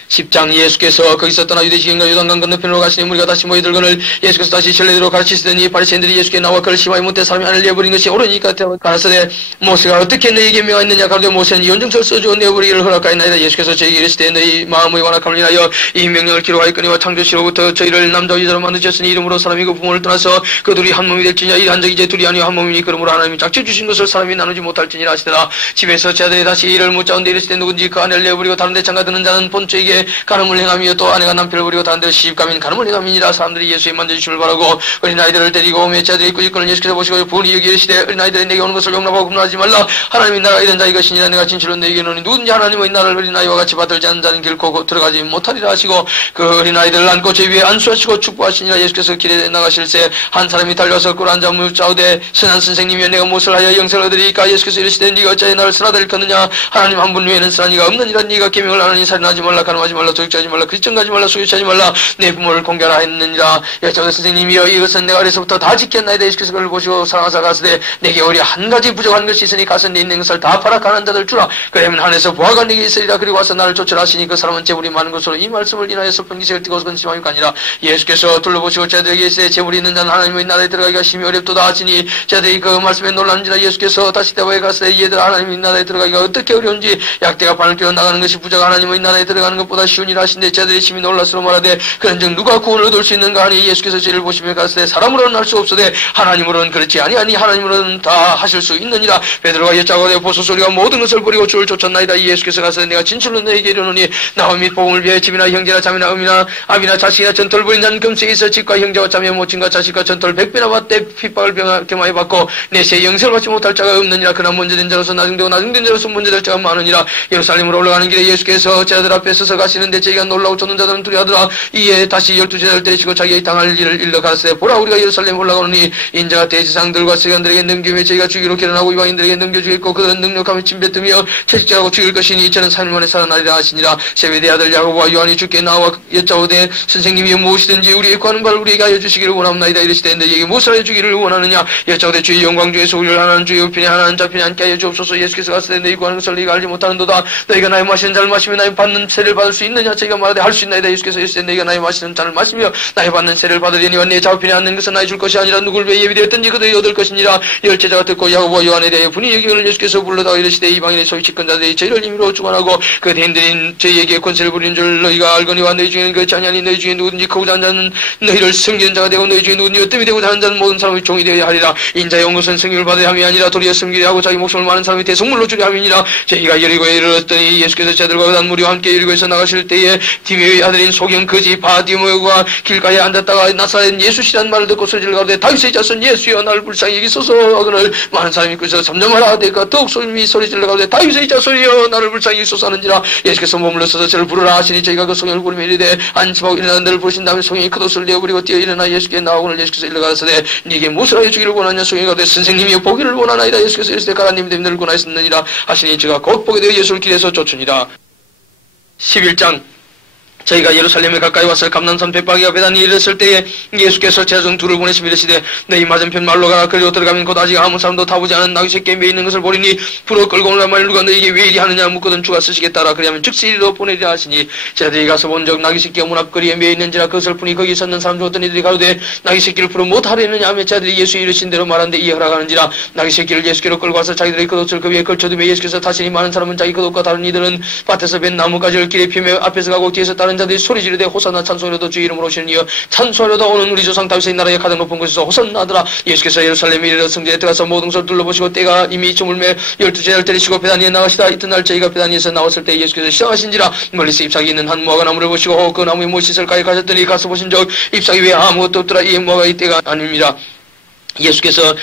10장 예수께서 거기서 떠나 유대지경과 요단강 건너편으로 가시니 무리가 다시 모여들거늘 예수께서 다시 전례대로 가르치시더니 바리새인들이 예수께 나와 그를 심하게 묻되 사람이 하늘을 내버린 것이 옳으니까 가라사대 모세가 어떻게 너희에게 명하였느냐 가로되 모세는 연증서를 써주어 내버리기를 허락하였나이다. 예수께서 저에게 이르시되 너희 마음의 완악함을 인하여 이 명령을 기록하였거니와 창조시로부터 저희를 남자와 여자로 만드셨으니 이름으로 사람이 그 부모를 떠나서 그 둘이 한 몸이 될지니라. 이 한 적이 이제 둘이 아니요 한 몸이니 그러므로 하나님이 작정 주신 것을 사람이 나누지 못할지니라 하시더라. 집에서 제 아들이 다시 이를 묻자온데 이르시되 누군지 그 아내를 내버리고 다른 데 장가드는 자는 본처에게 간음을 행함이요 또 아내가 남편을 버리고 다른 데로 시집가면 간음을 행함이니라. 사람들이 예수의 만져주심을 바라고 어린아이들을 데리고 오매 제 아들이 꾸짖거늘 예수께서 보시고 부은히 여기 이르시되 어린아이들이 내게 오는 것을 용납하고 분노하지 말라. 하나님이 나라가 이런 자의 것이니라. 내가 진실로 너희에게 이르노니 누군지 하나님의 나라를 어린아이와 같이 받들지 않는 자는 결코 들어가지 못하리라 하시고 그 어린아이들을 안고 제 위에 안수하시고 축복하시니라. 예수께서 길에 나가실새 한 사람이 달려와서 꿇어 앉아 묻자오되 선한 선생님이여 내가 무엇을 하여 영생을 얻으리까. 예수께서 이르시되 네가 어찌하여 나를 선하다 일컫느냐. 하나님 한 분 외에는 선한 이가 없느니라. 네가 계명을 안 하니 살인하지 말라 간음하지 말라 도둑질하지 말라 그리증가지 말라 소유치하지 말라 내 부모를 공개하라 했느니라. 여자오되 선생님이여 이것은 내가 어려서부터 다 지켰나이다. 예수께서 그를 보시고 사랑하사 가시되 내게 오히려 한 가지 부족한 것이 있으니 가서 네 있는 것을 다 팔아 가난한 자들 주라. 그러면 하늘에서 보아가 네게 있으리라. 그리고 와서 나를 쫓으라 하시니 그 사람은 재물이 많은 것으로 이 말씀을 인하여 슬픈 기색을 띠고 근심하여 가니라. 예수께서 둘러보시고 자들에게 이르시되 재물이 있는 자는 하나님의 나라에 들어가기가 심히 어렵도다 하시니 자들이 그 말씀에 놀랐는지라. 예수께서 다시 대화에 가시되 얘들아 하나님의 나라에 들어가기가 어떻게 어려운지 약대가 바늘 끼워 나가는 것이 부자가 하나님의 나라에 들어가는 것보다 쉬우니라 하신데 자들이 심히 놀라스러 말하되 그런즉 누가 구원을 얻을 수 있는가 하니 예수께서 저를 보시며 가시되 사람으로는 할 수 없으되 하나님으로는 그렇지 아니하니 하나님으로는 다 하실 수 있느니라. 베드로가 여짜오되 보소서 우리가 모든 것을 버리고 주를 쫓았나이다. 예수께서 가시되 내가 진실로 너에게 이르노니 나와 및 복음을 위하여 집이나 형제나 자매나 어미나 아비나 자식이나 전토를 벌인 자는 금세에 있어 집과 형제와 자매 모친과 자식과 전토를 100배나 받되 핍박을 겸하여 받고 내세 영생을 받지 못할 자가 없느니라. 그러나 먼저 된 자로서 나중되고 나중된 자로서 먼저 될 자가 많으니라. 예루살렘으로 올라가는 길에 예수께서 제자들 앞에 서서 가시는데 저희가 놀라고 쫓는 자들은 두려워하더라. 이에 다시 12제자를 데리시고 자기의 당할 일을 일러 가시되 보라 우리가 예루살렘 올라가노니 인자가 대제사장들과 세관들에게 넘기며 저희가 주기로 결혼하고 이방인들에게 넘겨주겠고 그들은 능력하며 침뱉으며 채찍질하고 죽일 것이니 저는 3일 만에 살아나리라 하시니라. 세베대 아들 야고보와 요한이 주께 나와 여짜오되 선생님이 무엇이든지 우리의 구하는 바를 우리에게 하여 주시기를 원합나이다. 이르시되 너희에게 무엇을 하여 주기를 원하느냐. 여짜오되 주의 영광 중에서 우리를 하나는 주의 우편에 하나는 좌편에 앉게 하여 주옵소서. 예수께서 가시되 너희 구하는 것을 너희가 알지 못하는도다. 너희가 나의 마시는 잔을 마시며 나의 받는 세를 받을 수 있느냐. 저희가 말하되 할 수 있나이다. 예수께서 이르시되 너희가 나의 마시는 잔을 마시며 나의 받는 세를 받으려니와 내 좌우편에 앉는 것은 나의 줄 것이 아니라 누구를 위해 예비되었든지 그들이 얻을 것이니라. 열제자가 듣고 야고보와 요한에 대하여 분이 여기를 예수께서 불러다가 이르시되 이방인의 소위 집권자들이 저희를 임의로 주관하고 그 대인들인 저희에게 권세를 부리는 줄 너희가 알거니와 너희 중에는 그렇지 아니하니 너희 중에 누구든지 크고자 하는 자는 너희를 섬기는 자가 되고 너희 중에 누구든지 어뜸이 되고자 하는 자는 모든 사람의 종이 되어야 하리라. 인자의 온 것은 승리를 받아야 함이 아니라 도리어 섬기려 하고 자기 목숨을 많은 사람이 대속물로 주려 함이니라. 저희가 여리고에 이르렀더니 예수께서 저들과 그다음 무리와 함께 여리고에서 나가실 때에 디메의 아들인 소경 거지 바디모가 길가에 앉았다가 나사렛 예수시란 말을 듣고 소리를 가로되 다윗의 자손 예수여 나를 불쌍히 여기소서 하거늘 많은 사람이 그래서 점점하라 하되까 더욱 소리질러 가로되 다윗의 자손이여 나를 불쌍히 여기소서 하는지라. 예수께서 머물러 서서 저를 부르라 하시니 저희가 그 소경을 부르며 이르되 안심하고 일어나는 데를 부르신 다음에 소경이 큰 옷을 내어버리고 뛰어 일어나 예수께 나오거늘 예수께서 일러가라사대 네게 무엇을 하여 주기를 원하냐. 소경이 가로되 선생님이여 보기를 원하나이다. 예수께서 이르시되 가라 님 때문에 권하였느니라 하시니 저가 곧 보게 되어 예수를 길에서 쫓으니라. 11장 저희가 예루살렘에 가까이 와서 감난산 벳바기와 베다니에 이르렀을 때에 예수께서 제자 중 둘을 보내시며 이르시되 너희 맞은편 말로 가라. 그리고 들어가면 곧 아직 아무 사람도 타보지 않은 나귀 새끼에 매여 있는 것을 보리니 불어 끌고 오라. 만일 누가 너희에게 왜 이리 하느냐 묻거든 주가 쓰시겠다라. 그리하면 즉시 이리로 보내리라 하시니 제자들이 가서 본적 나귀 새끼가 문 앞거리에 매여 있는지라. 그것을 보니 거기 섰는 사람 중 어떤 이들이 가로되 나귀 새끼를 풀어 못하려느냐 하며 제자들이 예수 이르신 대로 말하는데 이에 허락하는지라. 나귀 새끼를 예수께로 끌고 와서 자기들의 겉옷을 그 위에 걸쳐두며 예수께서 타시니 많은 사람은 자기 겉옷과 다른 이들은 밭에서 벤 나뭇가지를 길에 피며 앞에서 가고 뒤에서 다른 자들이 소리 지르되 호산나 찬송하려도 주의 이름으로 오시는 이여 찬송하려도 오는 우리 조상 다윗의 나라의 가장 높은 곳에서 호산나더라. 예수께서 예루살렘에 이르러 성전에 들어가서 모든 것을 둘러보시고 때가 이미 저물매 12제자를 데리시고 베다니에 나가시다. 이튿날 저희가 베다니에서 나왔을 때 예수께서 시장하신지라. 멀리서 잎사귀 있는 한 무화과 나무를 보시고 그 나무에 무엇이 있을까에 가셨더니 가서 보신 적 잎사귀 외에 아무것도 없더라. 이 무화과 이때가 아닙니다. 예수께서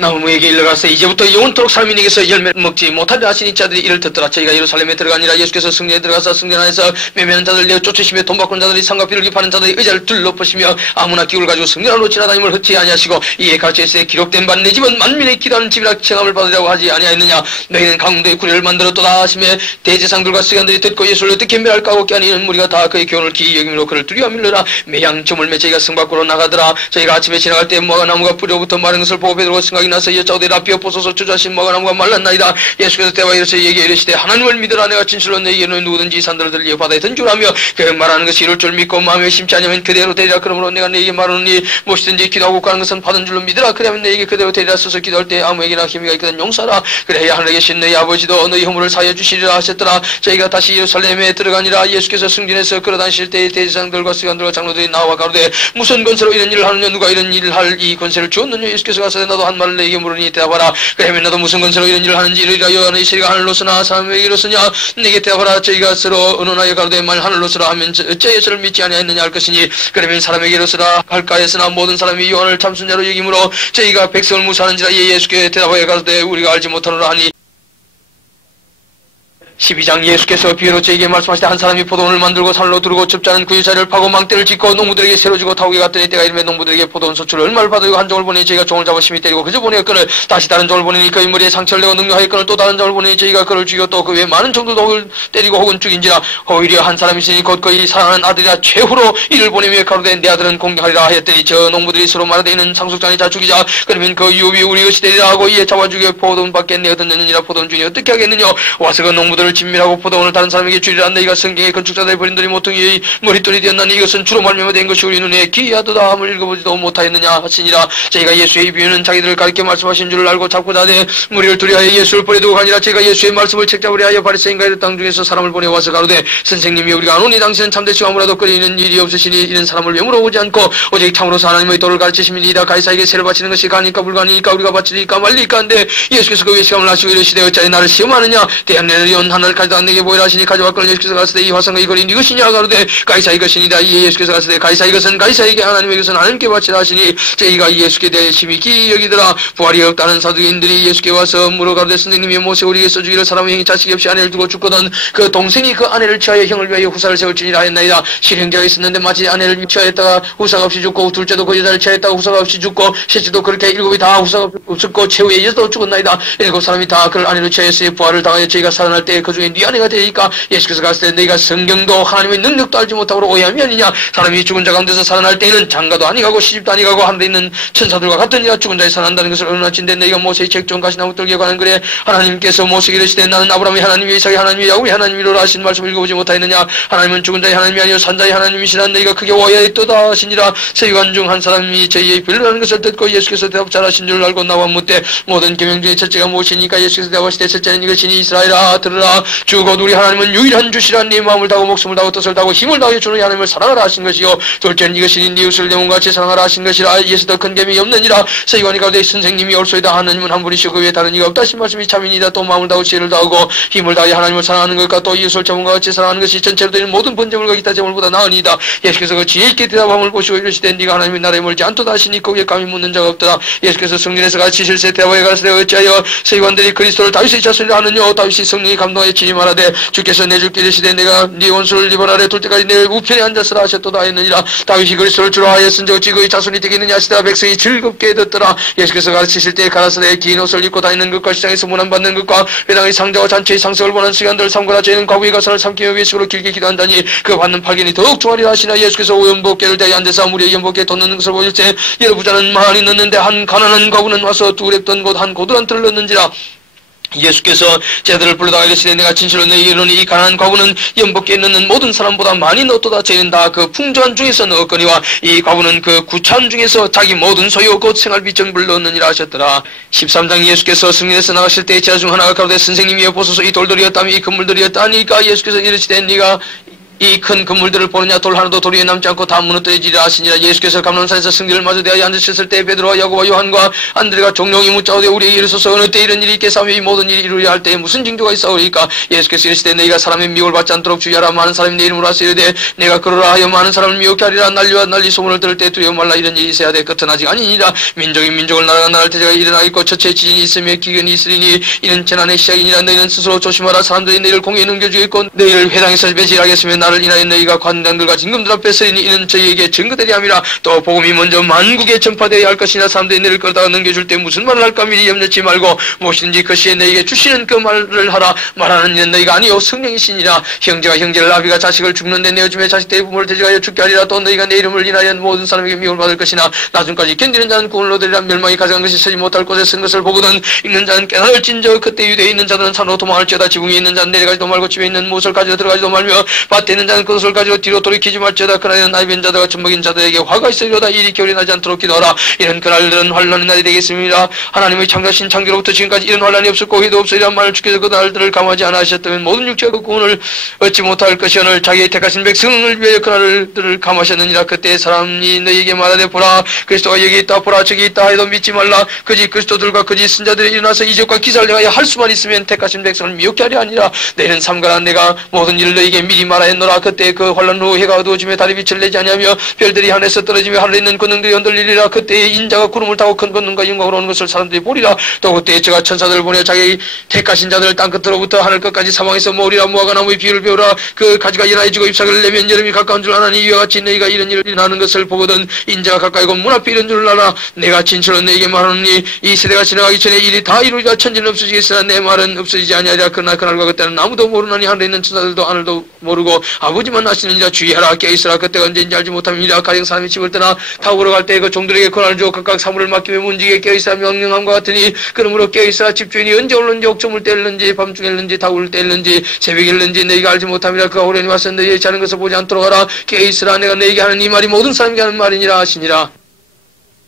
나무에게 일러가서 이제부터 영원토록 삶이 네게서 열매 먹지 못하리라 하시니 자들이 이를 듣더라. 저희가 예루살렘에 들어가니라. 예수께서 성전에 들어가서 성전 안에서 매매하는 자들 내어 쫓으시며 돈 바꾸는 자들이 상과 비둘기 파는 자들이 의자를 둘러보시며 아무나 기구를 가지고 성전 안으로 지나다님을 헛지 아니하시고 이에 가르치시되 기록된 바 내 집은 만민의 기도하는 집이라 칭함을 받으려고 하지 아니하였느냐. 너희는 강도의 구례를 만들었도다 하시며 대제사장들과 서기관들이 듣고 예수를 어떻게 멸할까 하고 깨어니는 무리가 다 그의 교훈을 기이 여김으로 그를 두려워 밀러라. 매양 저물매 저희가 성 밖으로 나가더라. 저희가 아침에 지나갈 때 무화과 나무가 뿌리로부터 마른 것을 보고 베드로가 생각이 기적이 나서 여짜오되 라피어 보소서 주자신 먹어나무가 말랐나이다. 예수께서 대화하여서 얘기해 이르시되 하나님을 믿으라. 내가 진실로 너희에게 누구든지 산들을 들려 바다에 던주라며 그 말하는 것이 이룰 줄 믿고 마음에 심지 않으면 그대로 되리라. 그러므로 내가 너희에게 말하노니 무엇이든지 기도하고 가는 것은 받은 줄로 믿으라. 그러면 너희에게 그대로 되리라. 서서 기도할 때 아무에게나 힘이 있거든 용서하라. 그래야 하늘에 계신 너희 아버지도 너희 허물을 사하여 주시리라 하셨더라. 저희가 다시 예루살렘에 들어가니라. 예수께서 승진해서 걸어다니실 때 대제사장들과 서기관들과 장로들이 나와 가로되 무슨 권세로 이런 일을 하느냐. 누가 이런 일을 할 이 권세를 주었느냐. 예수께서 가서 나도 한 말을 너희에게 물으니 대답하라. 그러면 나도 무슨 권세로 이런 일을 하는지 이르리라. 너희 시리가 하늘로서나 사람에게로서냐. 네게 대답하라. 저희가 서로 의논하여 가로되 만일 하늘로서라 하면 어째 예수를 믿지 아니하였느냐 할 것이니 그러면 사람에게로서라 할까 했으나 모든 사람이 요한을 참선자로 여김으로 저희가 백성을 무사하는지라. 예수께 대답하여 가로되 우리가 알지 못하노라 하니 12장 예수께서 비유로 저에게 말씀하시되 한 사람이 포도원을 만들고 산으로 두르고 첩자는 그 유자를 파고 망대를 짓고 농부들에게 새로 주고 타오게 갔더니 때가 이르매 농부들에게 포도원 소출을 얼마를 받으려고 한 종을 보내니 저희가 종을 잡아 심히 때리고 그저 보내었거늘 다시 다른 종을 보내니 그의 머리에 상처를 내고 능력하였거늘 또 다른 종을 보내니 저희가 그를 죽이고 또 그 외에 많은 종들도 혹을 때리고 혹은 죽인지라. 오히려 한 사람이 있으니 곧 그의 사랑하는 아들이라 최후로 이를 보내며 가로되 내 아들은 공경하리라 하였더니 저 농부들이 서로 말하되 이는 상속자니 자 죽이자. 그러면 그 유업이 우리 것이 되리라 하고 이에 잡아 죽여 포도원 밖에 내 얻었느니라. 포도원 주인이 어떻게 하겠느냐. 와서 그 농부들을 진멸하고 포도원을 다른 사람에게 주리라. 너희가 성경의 건축자들의 버림들이 모퉁이의 머릿돌이 되었나니 이것은 주로 말미암아 된 것이 우리 눈에 기이하도다 함을 읽어보지도 못하였느냐 하시니라. 저희가 예수의 비유는 자기들을 가리켜 말씀하신 줄을 알고 잡고자 하되 무리를 두려하여 예수를 버려두고 가니라. 저희가 예수의 말씀을 책잡으려 하여 바리새인가의 땅 중에서 사람을 보내와서 가로되 선생님이 우리가 아노니 당신은 참되시고 아무라도 끓이는 일이 없으시니 이런 사람을 왜 물어보지 않고 오직 참으로서 하나님의 도를 가르치심이니이다. 가이사에게 세를 바치는 것이 가니까 불가니까 우리가 바치리까 말리까 한데 예수께서 그 외식함을 하시고 이르시되 어찌하여 나를 시험하느냐. 대한내를 연 하나를 가져다 내게 보이라 하시니 가져왔거늘 예수께서 가시되 이 화성의 거리는 이것이냐 가로되 가이사 이것이니이다. 이에 예수께서 가시되 가이사 이것은 가이사에게 하나님의 것은 하나님께 바치라 하시니 저희가 예수께 대해 심히 기이 여기더라. 부활이 없다는 사두개인들이 예수께 와서 물어 가로되 선생님이 모세 우리에게 써주기를 사람의 형이 자식이 없이 아내를 두고 죽거든 그 동생이 그 아내를 취하여 형을 위하여 후사를 세울지니라 하였나이다. 실형제가 있었는데 마치 아내를 취하였다가 후사가 없이 죽고 둘째도 그 여자를 취하였다가 후사가 없이 죽고 셋째도 그렇게 일곱이 다 후사가 없었고 최후에 여자도 죽었나이다. 일곱 사람이 다 그를 아내로 취하였으니 부활을 당하여 저희가 살아날 때 그 중에 네 아내가 되니까 예수께서 갔을 때 너희가 성경도 하나님의 능력도 알지 못하고 오해함이 아니냐. 사람이 죽은 자 가운데서 살아날 때에는 장가도 아니가고 시집도 아니가고 하늘에 있는 천사들과 같으니라. 죽은 자에 살아난다는 것을 언어나친데 너희가 모세의 책 중 가시나무 뜰기에 관한 글에 하나님께서 모세에게 이르시되 나는 아브라함의 하나님이 이삭의 하나님이 야곱의 하나님이로라 하신 말씀을 읽어보지 못하였느냐. 하나님은 죽은 자의 하나님이 아니요 산자의 하나님이시라. 너희가 크게 오해하였도다 하시니라. 서기관 중 한 사람이 저희의 변론하는 것을 듣고 예수께서 대답 잘하신 줄 알고 나와 묻되 모든 계명 중에 첫째가 무엇이니까 예수께서 대답하시되 첫째는 이것이니 이스라엘아 들으라. 주 곧 우리 하나님은 유일한 주시라. 네 마음을 다하고 목숨을 다하고 뜻을 다하고 힘을 다하여 주는 하나님을 사랑하라 하신 것이요 둘째는 이것이니 네 이웃을 내 몸같이 사랑하라 하신 것이라. 이에서 더 큰 계명이 없느니라. 서기관이 가로되 선생님이 옳소이다. 하나님은 한 분이시고 그 외에 다른 이가 없다 하신 말씀이 참이니이다. 또 마음을 다하고 지혜를 다하고 힘을 다하여 하나님을 사랑하는 것과 또 이웃을 저 몸과 같이 사랑하는 것이 전체로 되는 모든 번제물과 기타 제물보다 나으니이다. 예수께서 그 지혜 있게 대답함을 보시고 이르시되 네가 하나님의 나라에 멀지 않도다 하시니 거기에 감히 묻는 자가 없더라. 예수께서 성전에서 가르치실세 대화에 가르치되 어찌하여 서기관들이 그리스도를 다윗의 자손이라 하느냐. 다윗이 성령이 감동하여 지니 말하되 주께서 내 주께 이르시되 내가 네 원수를 입원 아래 둘 때까지 내 우편에 앉았으라 하셨도다 하였느니라. 다윗이 그리스도를 주라 하였은즉 어찌 그의 자손이 되겠느냐 하시다가 백성이 즐겁게 듣더라. 예수께서 가르치실 때 가라사대 긴 옷을 입고 다니는 것과 시장에서 문안받는 것과 회당의 상자와 잔치의 상석을 보는 시간들을 삼거나 저희는 과부의 가사를 삼키며 외식으로 길게 기도한다니 그 받는 팔견이 더욱 좋아리라 하시나. 예수께서 오연복계를 대하여 앉아서 무리의 연복계에 돈 넣는 것을 보실 때 여러 부자는 많이 넣는데 한 가난한 과부는 와서 두 랩돈 곧 한 고두란트를 넣는지라. 예수께서 제들을 불러다가 이르시되 내가 진실로 너희에게 이르노니 이 가난한 과부는 연복계에 넣는 모든 사람보다 많이 넣었도다. 저희는 다 그 풍조한 중에서 넣었거니와 이 과부는 그 구찬 중에서 자기 모든 소유 곧 생활비 전부를 넣었느니라 하셨더라. 13장 예수께서 승리에서 나가실 때 제자 중 하나가 가로되 선생님이여 보소서 이 돌들이었다며 이 건물들이었다니까. 예수께서 이르시되 네가 이 큰 건물들을 보느냐. 돌 하나도 도리에 남지 않고 다 무너뜨리리라 하시니라. 예수께서 감람산에서 승리를 마저 대하여 앉으셨을 때 베드로와 야고보와 요한과 안드레가 종용이 묻자오되 우리에게 이르소서 어느 때 이런 일이 있겠사오며 이 모든 일이 이루려 할 때에 무슨 징조가 있사오리까. 예수께서 이르시되 너희가 사람의 미혹을 받지 않도록 주의하라. 많은 사람이 내 이름으로 하사 이르되 내가 그러라 하여 많은 사람을 미혹게 하리라. 난리와 난리 소문을 들을 때 두려워 말라. 이런 일이 있어야 돼. 끝은 아직 아니니라. 민족이 민족을 나라가 나라를 대제가 일어나겠고 첫째 지진이 있으며 기근이 있으리니 이는 재난의 시작이니라. 너희는 스스로 조심하라. 사람들이 너희를 공에 넘겨주겠고 너희를 회당에서 배제하겠으며 나를 인하여 너희가 관장들과 진금들 앞에 서리니 이는 저희에게 증거되리 함이라. 또 복음이 먼저 만국에 전파되어야 할 것이나 사람들이 너희를 끌다가 넘겨줄 때 무슨 말을 할까 미리 염려치 말고 무엇이든지 그 시에 너희에게 주시는 그 말을 하라. 말하는 이는 너희가 아니요 성령이시니라. 형제가 형제를 아비가 자식을 죽는데 내어주며 자식들의 부모를 대적하여 죽게 하리라. 또 너희가 내 이름을 인하여 모든 사람에게 미움을 받을 것이나 나중까지 견디는 자는 구원을 얻으리라. 멸망이 가져간 것이 서지 못할 곳에 쓴 것을 보거든 읽는 자는 깨달을진저 그때 유대에 있는 자들은 산으로 도망할지어다. 지붕에 있는 자는 내려가지도 말고 집에 있는 무엇을 가지러 들어가지도 말며 밭에 있는 자는 그것을 가지러 뒤로 돌이키지 말지어다. 그날에는 나이 벤 자들과 젖먹인 자들에게 화가 있으리로다. 일이 겨울이 나지 않도록 기도하라. 이런 그날들은 환난의 날이 되겠습니다. 하나님의 창조하신 창조로부터 지금까지 이런 환난이 없었고 해도 없으리란 말을 주께서 그 날들을 감하지 않으셨다면 모든 육체가 그 구원을 얻지 못할 것이오늘 자기의 택하신 백성을 위하여 그 날들을 감하셨느니라. 그때 사람이 너희에게 말하되 보라 그리스도가 여기 있다 보라 저기 있다 해도 믿지 말라. 거짓 그리스도들과 거짓 선자들이 일어나서 이적과 기사를 내가 할 수만 있으면 택하신 백성을 미혹게 하려 하니라. 너희는 삼가라. 내가 모든 일을 너희에게 미리 말하였노라. 그때 그 환난 후 해가 어두워지며 달이 빛을 내지 아니하며 별들이 하늘에서 떨어지며 하늘에 있는 권능들이 흔들리리라. 그때 인자가 구름을 타고 큰 권능과 영광으로 오는 것을 사람들이 보리라. 또 그때 저가 천사들을 보내 자기 택하신 자들을 땅끝으로부터 하늘 끝까지 사방에서 모으리라. 무화과 나무의 비유를 배우라. 그 가지가 연하여지고 잎사귀를 내면 여름이 가까운 줄 아나니 이와 같이 너희가 이런 일을 일어나는 것을 보거든 인자가 가까이 곧 문 앞에 이른 줄 알아. 내가 진실로 너희에게 말하노니 이 세대가 지나가기 전에 일이 다 이루리라. 천지는 없어지겠으나 내 말은 없어지지 아니하리라. 그러나 그날과 그때는 아무도 모르나니 하늘에 있는 천사들도 하늘도 모르고 아버지만 아시느니라. 주의하라. 깨있으라. 그때가 언제인지 알지 못함이니라. 가령 사람이 집을 떠나 타고로 갈 때 그 종들에게 권한을 주어 각각 사물을 맡기며 문지기에 깨있으라 명령함과 같으니 그러므로 깨있으라. 집주인이 언제 올는지 옥점을 때렸는지 밤중에 했는지 다구를 때렸는지 새벽에 했는지 너희가 알지 못함이라. 그가 오랜히 와서 너희의 자는 것을 보지 않도록 하라. 깨있으라. 내가 너희에게 하는 이 말이 모든 사람에게 하는 말이니라 하시니라.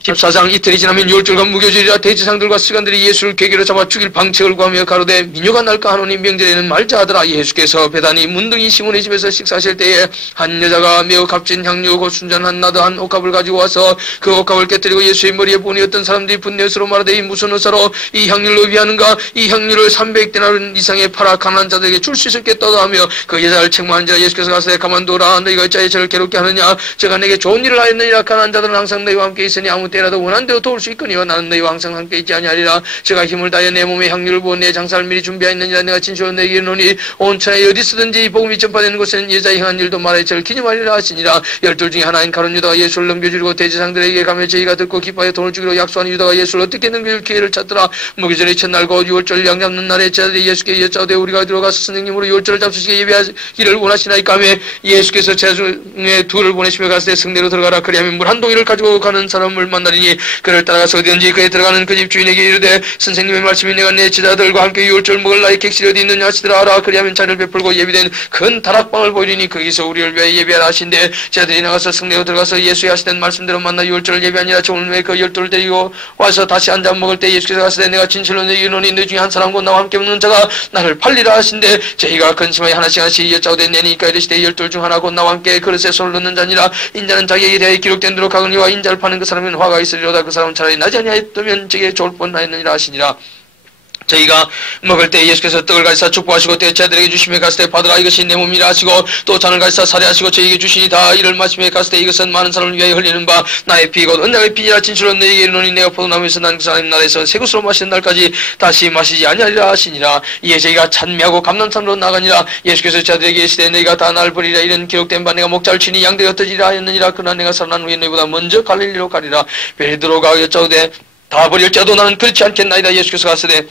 14장 이틀이 지나면 율절과 무교절이라. 대지상들과 스간들이 예수를 궤계로 잡아 죽일 방책을 구하며 가로되 민요가 날까 하노니 명절에는 말자 하더라. 예수께서 베다니 문둥이 시몬의 집에서 식사하실 때에 한 여자가 매우 값진 향유 곧 순전한 나드 한 옥합을 가지고 와서 그 옥합을 깨뜨리고 예수의 머리에 보니 어떤 사람들이 분내스로 말하되 이 무슨 의사로 이 향유를 의비하는가. 이 향유를 300데나리 이상에 팔아 가난한 자들에게 줄 수 있겠다고 하며 그 여자를 책망한지라. 예수께서 가서 가만두라. 너희가 어찌하여 저를 괴롭게 하느냐. 제가 내게 좋은 일을 하였느니라. 가난한 자들은 항상 너희와 함께 있으니 아무 때라도 원한 대로 도울 수 있거니와 나는 너희와 항상 함께 있지 아니하리라. 제가 힘을 다하여 내 몸에 향유를 부어 내 장사를 미리 준비하였느니라. 내가 진실로 너희에게 이르노니 온 천하에 어디서든지 복음이 전파되는 곳에는 여자의 행한 일도 말하여 저를 기념하리라 하시니라. 12 중에 하나인 가룟 유다가 예수를 넘겨주려고 대제사장들에게 가며 저희가 듣고 기뻐하여 돈을 주기로 약속한 유다가 예수를 어떻게 넘겨줄 기회를 찾더라. 무교절의 첫날 곧 6월절 양 잡는 날에 제자들이 예수께 여짜오되 우리가 들어가서 선생님으로 6월절을 잡수시게 예배하기를 원하시나이까 하며 예수께서 제자 중에 둘을 보내시며 가시되 성내로 들어가라. 그리하면 물 한 동이를 가지고 가는 사람을 만나리니 그를 따라가서 어디든지 그에 들어가는 그 집 주인에게 이르되 선생님의 말씀이 내가 내 제자들과 함께 6월절 먹을 나의 객실이 어디 있느냐 하시더라. 하라. 그리하면 잔을 베풀고 예비된 큰 다락방을 보이리니 거기서 우리를 위하여 예배하라 하신대 제자들이 나가서 성내로 들어가서 예수의 하시던 말씀대로 만나 6월절을 예배하니라. 오늘 왜 그 12를 데리고 와서 다시 앉아 먹을 때 예수께서 가시되 내가 진실로 너희에게 이르노니 너 중에 한 사람과 나와 함께 먹는 자가 나를 팔리라 하신대 저희가 근심하여 하나씩 하나씩 여짜오되 내니까 이르시되 12 중 하나 곧 나와 함께 그릇에 손을 넣는 자니라. 인자는 자기에게 대하여 기록된 대로 가거니와 인자를 파는 그 사람은 화가 있으리로다. 그 사람은 차라리 나지 아니하였다면 저게 좋을 뻔하였느니라 하시니라. 저희가 먹을 때 예수께서 떡을 가지사 축복하시고 때 제자들에게 주시며 가시되 받으라 이것이 내 몸이라 하시고 또 잔을 가지사 살해하시고 저희에게 주시니 다 이를 마시며 가시되 이것은 많은 사람을 위하여 흘리는 바 나의 피 곧 언약의 피니라. 진실로 너희에게 이르노니 내가 포도나무에서 난 그 사람의 나라에서 새 것으로 마시는 날까지 다시 마시지 아니하리라 하시니라. 이에 저희가 찬미하고 감난산으로 나가니라. 예수께서 제자들에게 이르시되 너희가 다 나를 버리라. 이런 기록된 바 내가 목자를 치니 양들이 흩어지리라 하였느니라. 그러나 내가 살아난 후에 너희보다 먼저 갈릴리로 가리라. 베드로가 여짜오되 다 버릴지라도 나는 그렇지 않겠나이다. 예수께서 가시되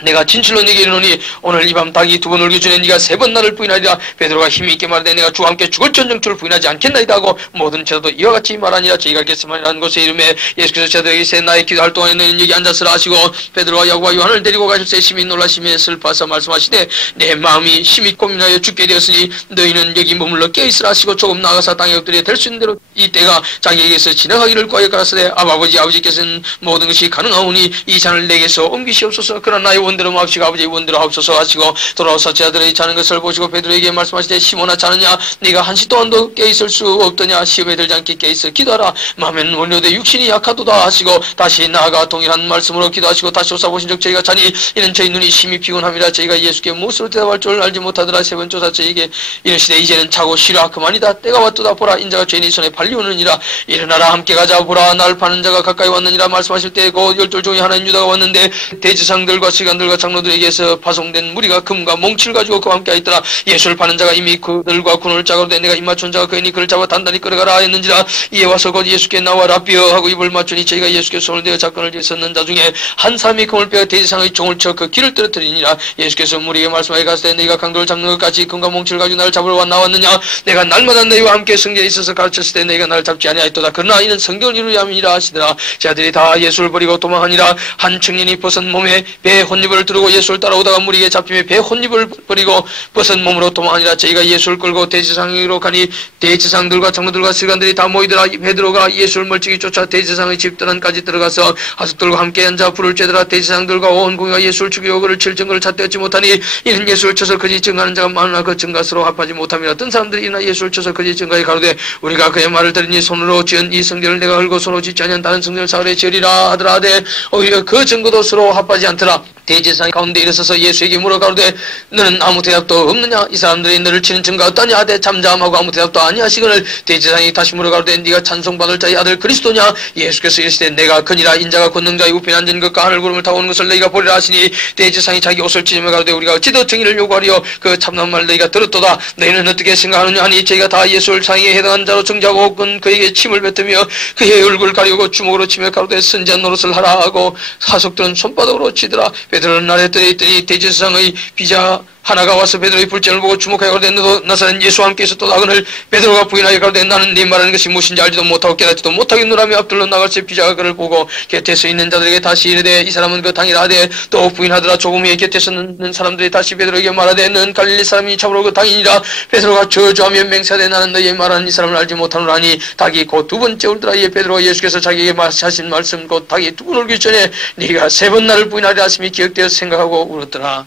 내가 진실로 네게 이르노니 오늘 이 밤 닭이 2번 울기 전에 네가 3번 나를 부인하리라. 베드로가 힘이 있게 말하되 내가 주와 함께 죽을 전정 주를 부인하지 않겠나이다 하고 모든 제자도 이와 같이 말하니라. 저희가 겟세마네라는 곳에 이름에 예수께서 제자들에게 세 나의 기도할 동안에 너희는 여기 앉았으라 하시고 베드로와 야고보와 요한을 데리고 가실새 심히 놀라시며 슬퍼서 말씀하시되 내 마음이 심히 고민하여 죽게 되었으니 너희는 여기 머물러 깨어있으라 하시고 조금 나아가서 땅에 엎드려 될 수 있는 대로 이때가 자기에게서 지나가기를 구하여 가라사대 아버지께서는 모든 것이 가능하오니 이 잔을 내게서 옮기시옵소서. 그러나 나의 원대로 마옵시고 아버지의 원대로 하옵소서 하시고 돌아와서 제자들이 자는 것을 보시고 베드로에게 말씀하시되 시몬아 자느냐. 네가 한시 동안도 깨있을 수 없더냐. 시험에 들지 않게 깨있어 기도하라. 마음에는 원료되 육신이 약하도다 하시고 다시 나아가 동일한 말씀으로 기도하시고 다시 오사보신 적 저희가 자니 이는 저희 눈이 심히 피곤함이라. 저희가 예수께 무엇으로 대답할 줄 알지 못하더라. 세 번 조사 저희에게 이르시되 이제는 자고 쉬라. 그만이다. 때가 왔도다. 보라 인자가 죄인의 손에 팔리오느니라. 일어나라 함께 가자. 보라 나를 파는 자가 가까이 왔느니라. 말씀하실 때 곧 12 중에 하나인 유다가 왔는데 대지상들과 시간들 서기관들과 장로들에게서 파송된 무리가 금과 몽치를 가지고 그와 함께 하였더라. 예수를 파는 자가 이미 그들과 군을 짜고 내가 입맞춘 자가 그이니 그를 잡아 단단히 끌어가라 했는지라. 이에 와서 곧 예수께 나와 라비어 하고 입을 맞추니 저희가 예수께 손을 대어 작건을 지었는 자 중에 한 사람이 금을 빼어 대지상의 종을 쳐 그 길을 떨어뜨리니라. 예수께서 무리에게 말씀하여 가시되 너희가 강도를 잡는 것 같이 금과 몽치를 가지고 나를 잡으러 나왔느냐. 내가 날마다 너희와 함께 성전에 있어서 가르쳤을 때 너희가 나를 잡지 아니하였도다. 그러나 이는 성경을 이루려 함이라 하시더라. 자들이 다 예수를 버리고 도망하니라. 한 청년이 벗은 몸에 배 혼입을 두르고 예수를 따라오다가 무리에게 잡히며 배 혼입을 버리고 벗은 몸으로 도망하니라. 저희가 예수를 끌고 대지상으로 가니 대지상들과 장로들과 서기관들이 다 모이더라. 베드로가 예수를 멀찍이 쫓아 대지상의 집단안까지 들어가서 하숙들과 함께 앉아 불을 쬐더라. 대지상들과 온 공회가 예수를 죽이고 그를 칠 증거를 찾되 얻지 못하니 이는 예수를 쳐서 거짓 증거하는 자가 많으나 그 증거스로 합하지 못함이라. 어떤 사람들이 이나 예수를 쳐서 거짓 증거에 가로되 우리가 그의 말을 들으니 손으로 지은 이 성전을 내가 헐고 손으로 짓지 아니한 다른 성전을 사흘에 지으리라 하더라 하되 오히려 그 증거도 서로 합하지 않더라. 대제사장 가운데 일어서서 예수에게 물어 가로되 너는 아무 대답도 없느냐. 이 사람들이 너를 치는 증거가 어떠냐 하되 잠잠하고 아무 대답도 아니하시거늘 대제사장이 다시 물어 가로되 네가 찬송받을 자의 아들 그리스도냐. 예수께서 이르시되 내가 그니라. 인자가 권능자의 우편에 앉은 것과 하늘 구름을 타고 오는 것을 너희가 보리라 하시니 대제사장이 자기 옷을 찢으며 가로되 우리가 어찌 더 정의를 요구하리요. 그 참난 말 너희가 들었도다. 너희는 어떻게 생각하느냐 하니 저희가 다 예수를 상의에 해당한 자로 정죄하고 혹은 그에게 침을 뱉으며 그의 얼굴을 가리고 주먹으로 치며 가로되 선지한 노릇을 하라 하고 하숙들은 손바닥으로 치더라. 베드로는 나레더에 있더니 대제사장의 비자 하나가 와서 베드로의 불전을 보고 주목하여 가로되 너도 나사렛 예수와 함께 있었도다 하거늘 베드로가 부인하여 가로되 나는 네 말하는 것이 무엇인지 알지도 못하고 깨닫지도 못하겠노라며 앞들러 나갈새 비자가 그를 보고 곁에 서 있는 자들에게 다시 이르되 이 사람은 그 당이라 하되 또 부인하더라. 조금 후에 곁에 서 있는 사람들이 다시 베드로에게 말하되 너는 갈릴리 사람이 참으로 그 당이니라. 베드로가 저주하며 맹세하되 나는 너희의 말하는 이 사람을 알지 못하노라 하니 닭이 곧 두 번째 울더라. 이에 베드로가 예수께서 자기에게 하신 말씀 곧 닭이 두 번 울기 전에 네가 세 번 나를 부인하리라 하심이 기억되어 생각하고 울었더라.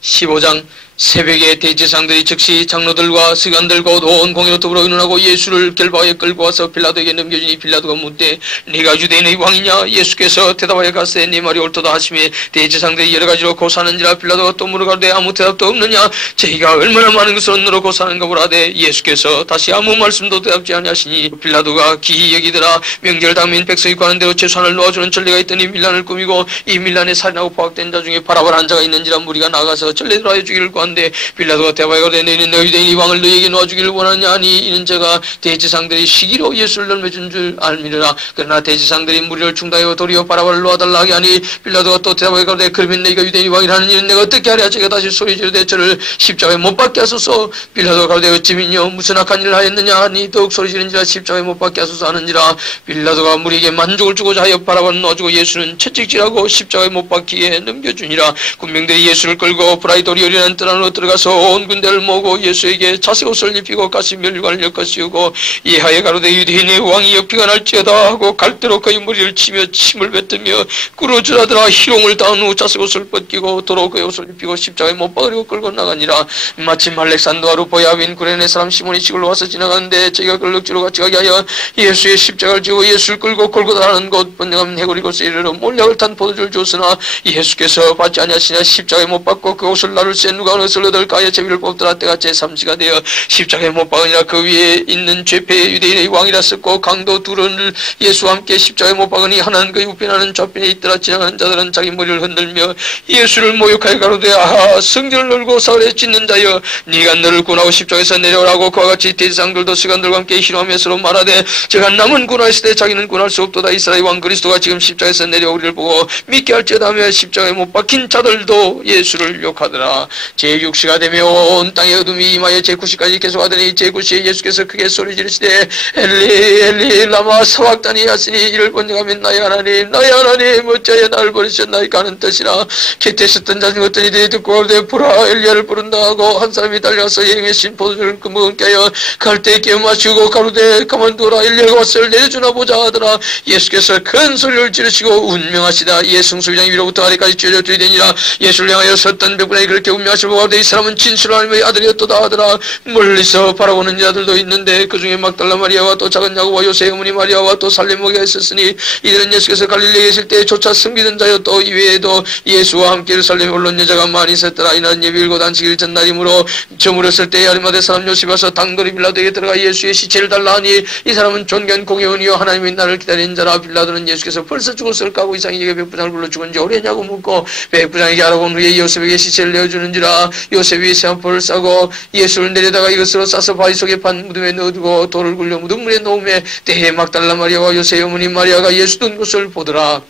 15장 새벽에 대제사장들이 즉시 장로들과 서기관들과 온 공회로 더불어 의논하고 예수를 결박하여 끌고 와서 빌라도에게 넘겨주니 빌라도가 묻되 네가 유대인의 왕이냐. 예수께서 대답하여 가시되 네 말이 옳도다 하시며 대제사장들이 여러 가지로 고사하는지라. 빌라도가 또 물어가되 아무 대답도 없느냐. 저희가 얼마나 많은 것을 너로 고사하는가 보라되 예수께서 다시 아무 말씀도 대답지 아니하시니 빌라도가 기이 여기더라. 명절 당민 백성이 구하는 대로 최소한을 놓아주는 전례가 있더니 밀란을 꾸미고 이 밀란에 살인하고 포악된 자 중에 바라바라 한 자가 있는지라. 무리가 나가서 전례대로 하여 주기를 구한 빌라도가 대답하여 가로되 너희는 유대인의 왕을 너희에게 놓아주기를 원하느냐 하니 이는 자가 대제사장들이 시기로 예수를 넘겨준 줄 알미르라. 그러나 대제사장들이 무리를 중단하여 도리어 바라바를 놓아달라 하게 하니 빌라도가 또 대답하여 가로되 그러면 너희가 유대인의 왕이라는 일은 내가 어떻게 하랴. 제가 다시 소리 지르되 저를 십자가에 못 박게 하소서. 빌라도가 가로되 어찌민요 무슨 악한 일을 하였느냐 하니 더욱 소리 지른지라 십자가에 못 박게 하소서 하는지라. 빌라도가 무리에게 만족을 주고자 하여 바라바를 놓아주고 예수는 채찍질하고 십자가에 못 박기에 넘겨주니라. 군병들이 예수를 끌고 브라이도리오리라는 뜰 안으로 들어가서 온 군대를 모으고 예수에게 자색옷을 입히고 가시면류관을 엮어 씌우고 이하에 가로되 유대인의 왕이 역비가 날지어다 하고 갈대로 그의 머리를 치며 침을 뱉으며 꾸러질하더라. 희롱을 당한 후 자색옷을 벗기고 도로 그의 옷을 입히고 십자가에 못 박으려고 끌고 나가니라. 마침 알렉산드와 루포야 윈 구레네 사람 시몬이 시골로 와서 지나가는데 저희가 그를 억지로 같이 가게 하여 예수의 십자가를 지고 예수를 끌고 골고다하는 곳 번영한 해골 이곳에 이르러 몰약을 탄 포도주를 주었으나 예수께서 받지 아니하시냐. 십자가에 못 박고 그 옷을 나를 쎄 누가 어느 것을 얻을까 하여 제비를 뽑더라. 때가 제3시가 되어 십자가에 못 박으니라. 그 위에 있는 죄패의 유대인의 왕이라 썼고 강도 둘을 예수와 함께 십자가에 못 박으니 하나는 그의 우편하는 좌편에 있더라. 지나가는 자들은 자기 머리를 흔들며 예수를 모욕하여 가로되 아하 성전을 놀고 사흘에 짓는 자여 네가 너를 구원하고 십자가에서 내려오라고. 그와 같이 대제사장들도 서기관들과 함께 희롱하며 서로 말하되 제가 남은 구원하였을 때 자기는 구원할 수 없도다. 이스라엘 왕 그리스도가 지금 십자가에서 내려오기를 보고 믿게 할지어다 하며 십자가에 못 박힌 자들도 예수를 욕하더라. 제6시가 되며 온 땅의 어둠이 임하여 제9시까지 계속하더니 제9시에 예수께서 크게 소리 지르시되 엘리 엘리 라마 사박다니 하시니 이를 번역하면 나의 하나님 어찌하여 나를 버리셨나이까 하는 뜻이라. 곁에 있었던 자 중 어떤 이들이 듣고 가로되 보라 엘리야를 부른다 하고 한 사람이 달려가서 예행의 신 포도주를 그먹게 하여 갈대에 깨어 마시고 가로되 가만두어라 엘리야가 왔을 내려주나 보자 하더라. 예수께서 큰 소리를 지르시고 운명하시다. 이에 승수비장 위로부터 아래까지 찢어져 들이대니라. 예수를 향하여 섰던 백분의 그를 깨우며 하시고 가운데 이 사람은 진실로 하나님의 아들이었도다 하더라. 멀리서 바라보는 자들도 있는데 그 중에 막달라 마리아와 또 작은 야고보와 요새 어머니 마리아와 또 살레모가 있었으니 이들은 예수께서 갈릴리에 계실 때 조차 섬기던 자여 또 이외에도 예수와 함께 예루살렘에 올라온 여자가 많이 있었더라. 이날은 예비일곱 안식일 전날이므로 저물었을 때 아리마대 사람 요셉 와서 단거리 빌라도에게 들어가 예수의 시체를 달라 하니 이 사람은 존귀한 공회원이요 하나님의 나를 기다리는 자라. 빌라도는 예수께서 벌써 죽었을까 하고 이상에게 백부장을 불러 죽은 지 오래냐고 묻고 백부장에게 알아본 후에 요셉에게 시체를 내어주는지라. 요셉이 세안포를 싸고 예수를 내려다가 이것으로 싸서 바위 속에 판 무덤에 넣어두고 돌을 굴려 무덤물에 놓음에 때에 막달라 마리아와 요셉의 어머니 마리아가 예수 둔 곳을 보더라.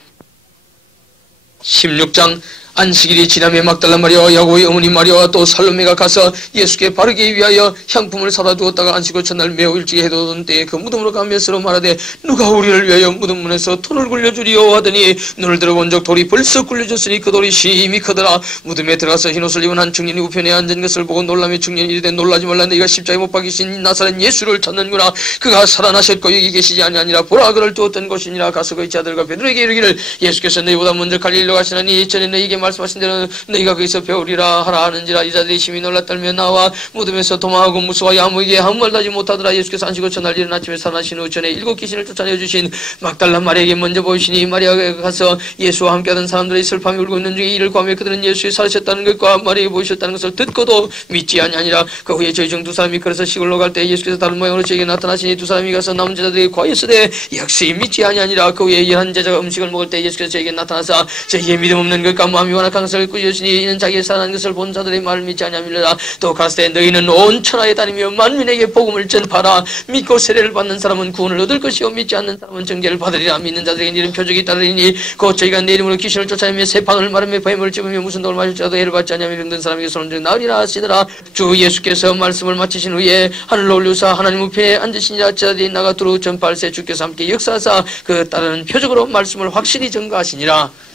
16장 안식일이 지나며 막달라 마리아와 야고보의 어머니 마리아와 또 살로메가 가서 예수께 바르기 위하여 향품을 사다 두었다가 안식일 첫날 매우 일찍 해돋은 때에 그 무덤으로 가며 서로 말하되 누가 우리를 위하여 무덤문에서 돌을 굴려주리요 하더니 눈을 들어본 적 돌이 벌써 굴려졌으니 그 돌이 심히 크더라. 무덤에 들어가서 흰옷을 입은 한 청년이 우편에 앉은 것을 보고 놀라며 청년이 이르되 놀라지 말라. 너희가 십자가에 못 박이신 나사렛 예수를 찾는구나. 그가 살아나셨고 여기 계시지 아니하니라. 보라 그를 두었던 곳이니라. 가서 그의 아들과 베드로에게 이르기를 예수께서 너희보다 먼저 갈릴리로 가시나니 전에 너희에게 말씀하신 대로 너희가 거기서 배우리라 하라 하는지라. 이 자들이 심히 놀랐다며 나와 무덤에서 도망하고 무서워하여 아무에게 아무 말도 하지 못하더라. 예수께서 안식일 첫날 이른 아침에 살아나신 후 전에 7 귀신을 쫓아내 주신 막달라 마리아에게 먼저 보이시니 마리아가 가서 예수와 함께하던 사람들의 슬픔이 울고 있는 중에 이를 구하며 그들은 예수의 살으셨다는 것과 마리아에 보이셨다는 것을 듣고도 믿지 아니하니라. 그 후에 저희 중 2 사람이 걸어서 시골로 갈 때 예수께서 다른 모양으로 저에게 나타나시니 2 사람이 가서 남은 제자들에게 과했으되 역시 믿지 아니하니라. 그 후에 11 제자가 음식을 먹을 때 예수께서 저에게 나타나사 저희의 믿음 없는 것과 마음이 완악한 것을 꾸짖으시니 이는 자기의 살아난 것을 본 자들의 말을 믿지 아니하밀라. 또 가스되 너희는 온 천하에 다니며 만민에게 복음을 전파라. 믿고 세례를 받는 사람은 구원을 얻을 것이요 믿지 않는 사람은 정죄를 받으리라. 믿는 자들에게 이런 표적이 따르리니 곧 저희가 내 이름으로 귀신을 쫓아내며 새방을 마르며 뱀을 찝으며 무슨 독을 마실지라도 해를 받지 아니하며 병든 사람에게 손을 들어 나으리라 하시더라. 주 예수께서 말씀을 마치신 후에 하늘로 올리우사 하나님 우편에 앉으시니라. 제자들이 나가 두루 전파할세 주께서 함께 역사하사 그 따르는 표적으로 말씀을 확실히 증거하시니라.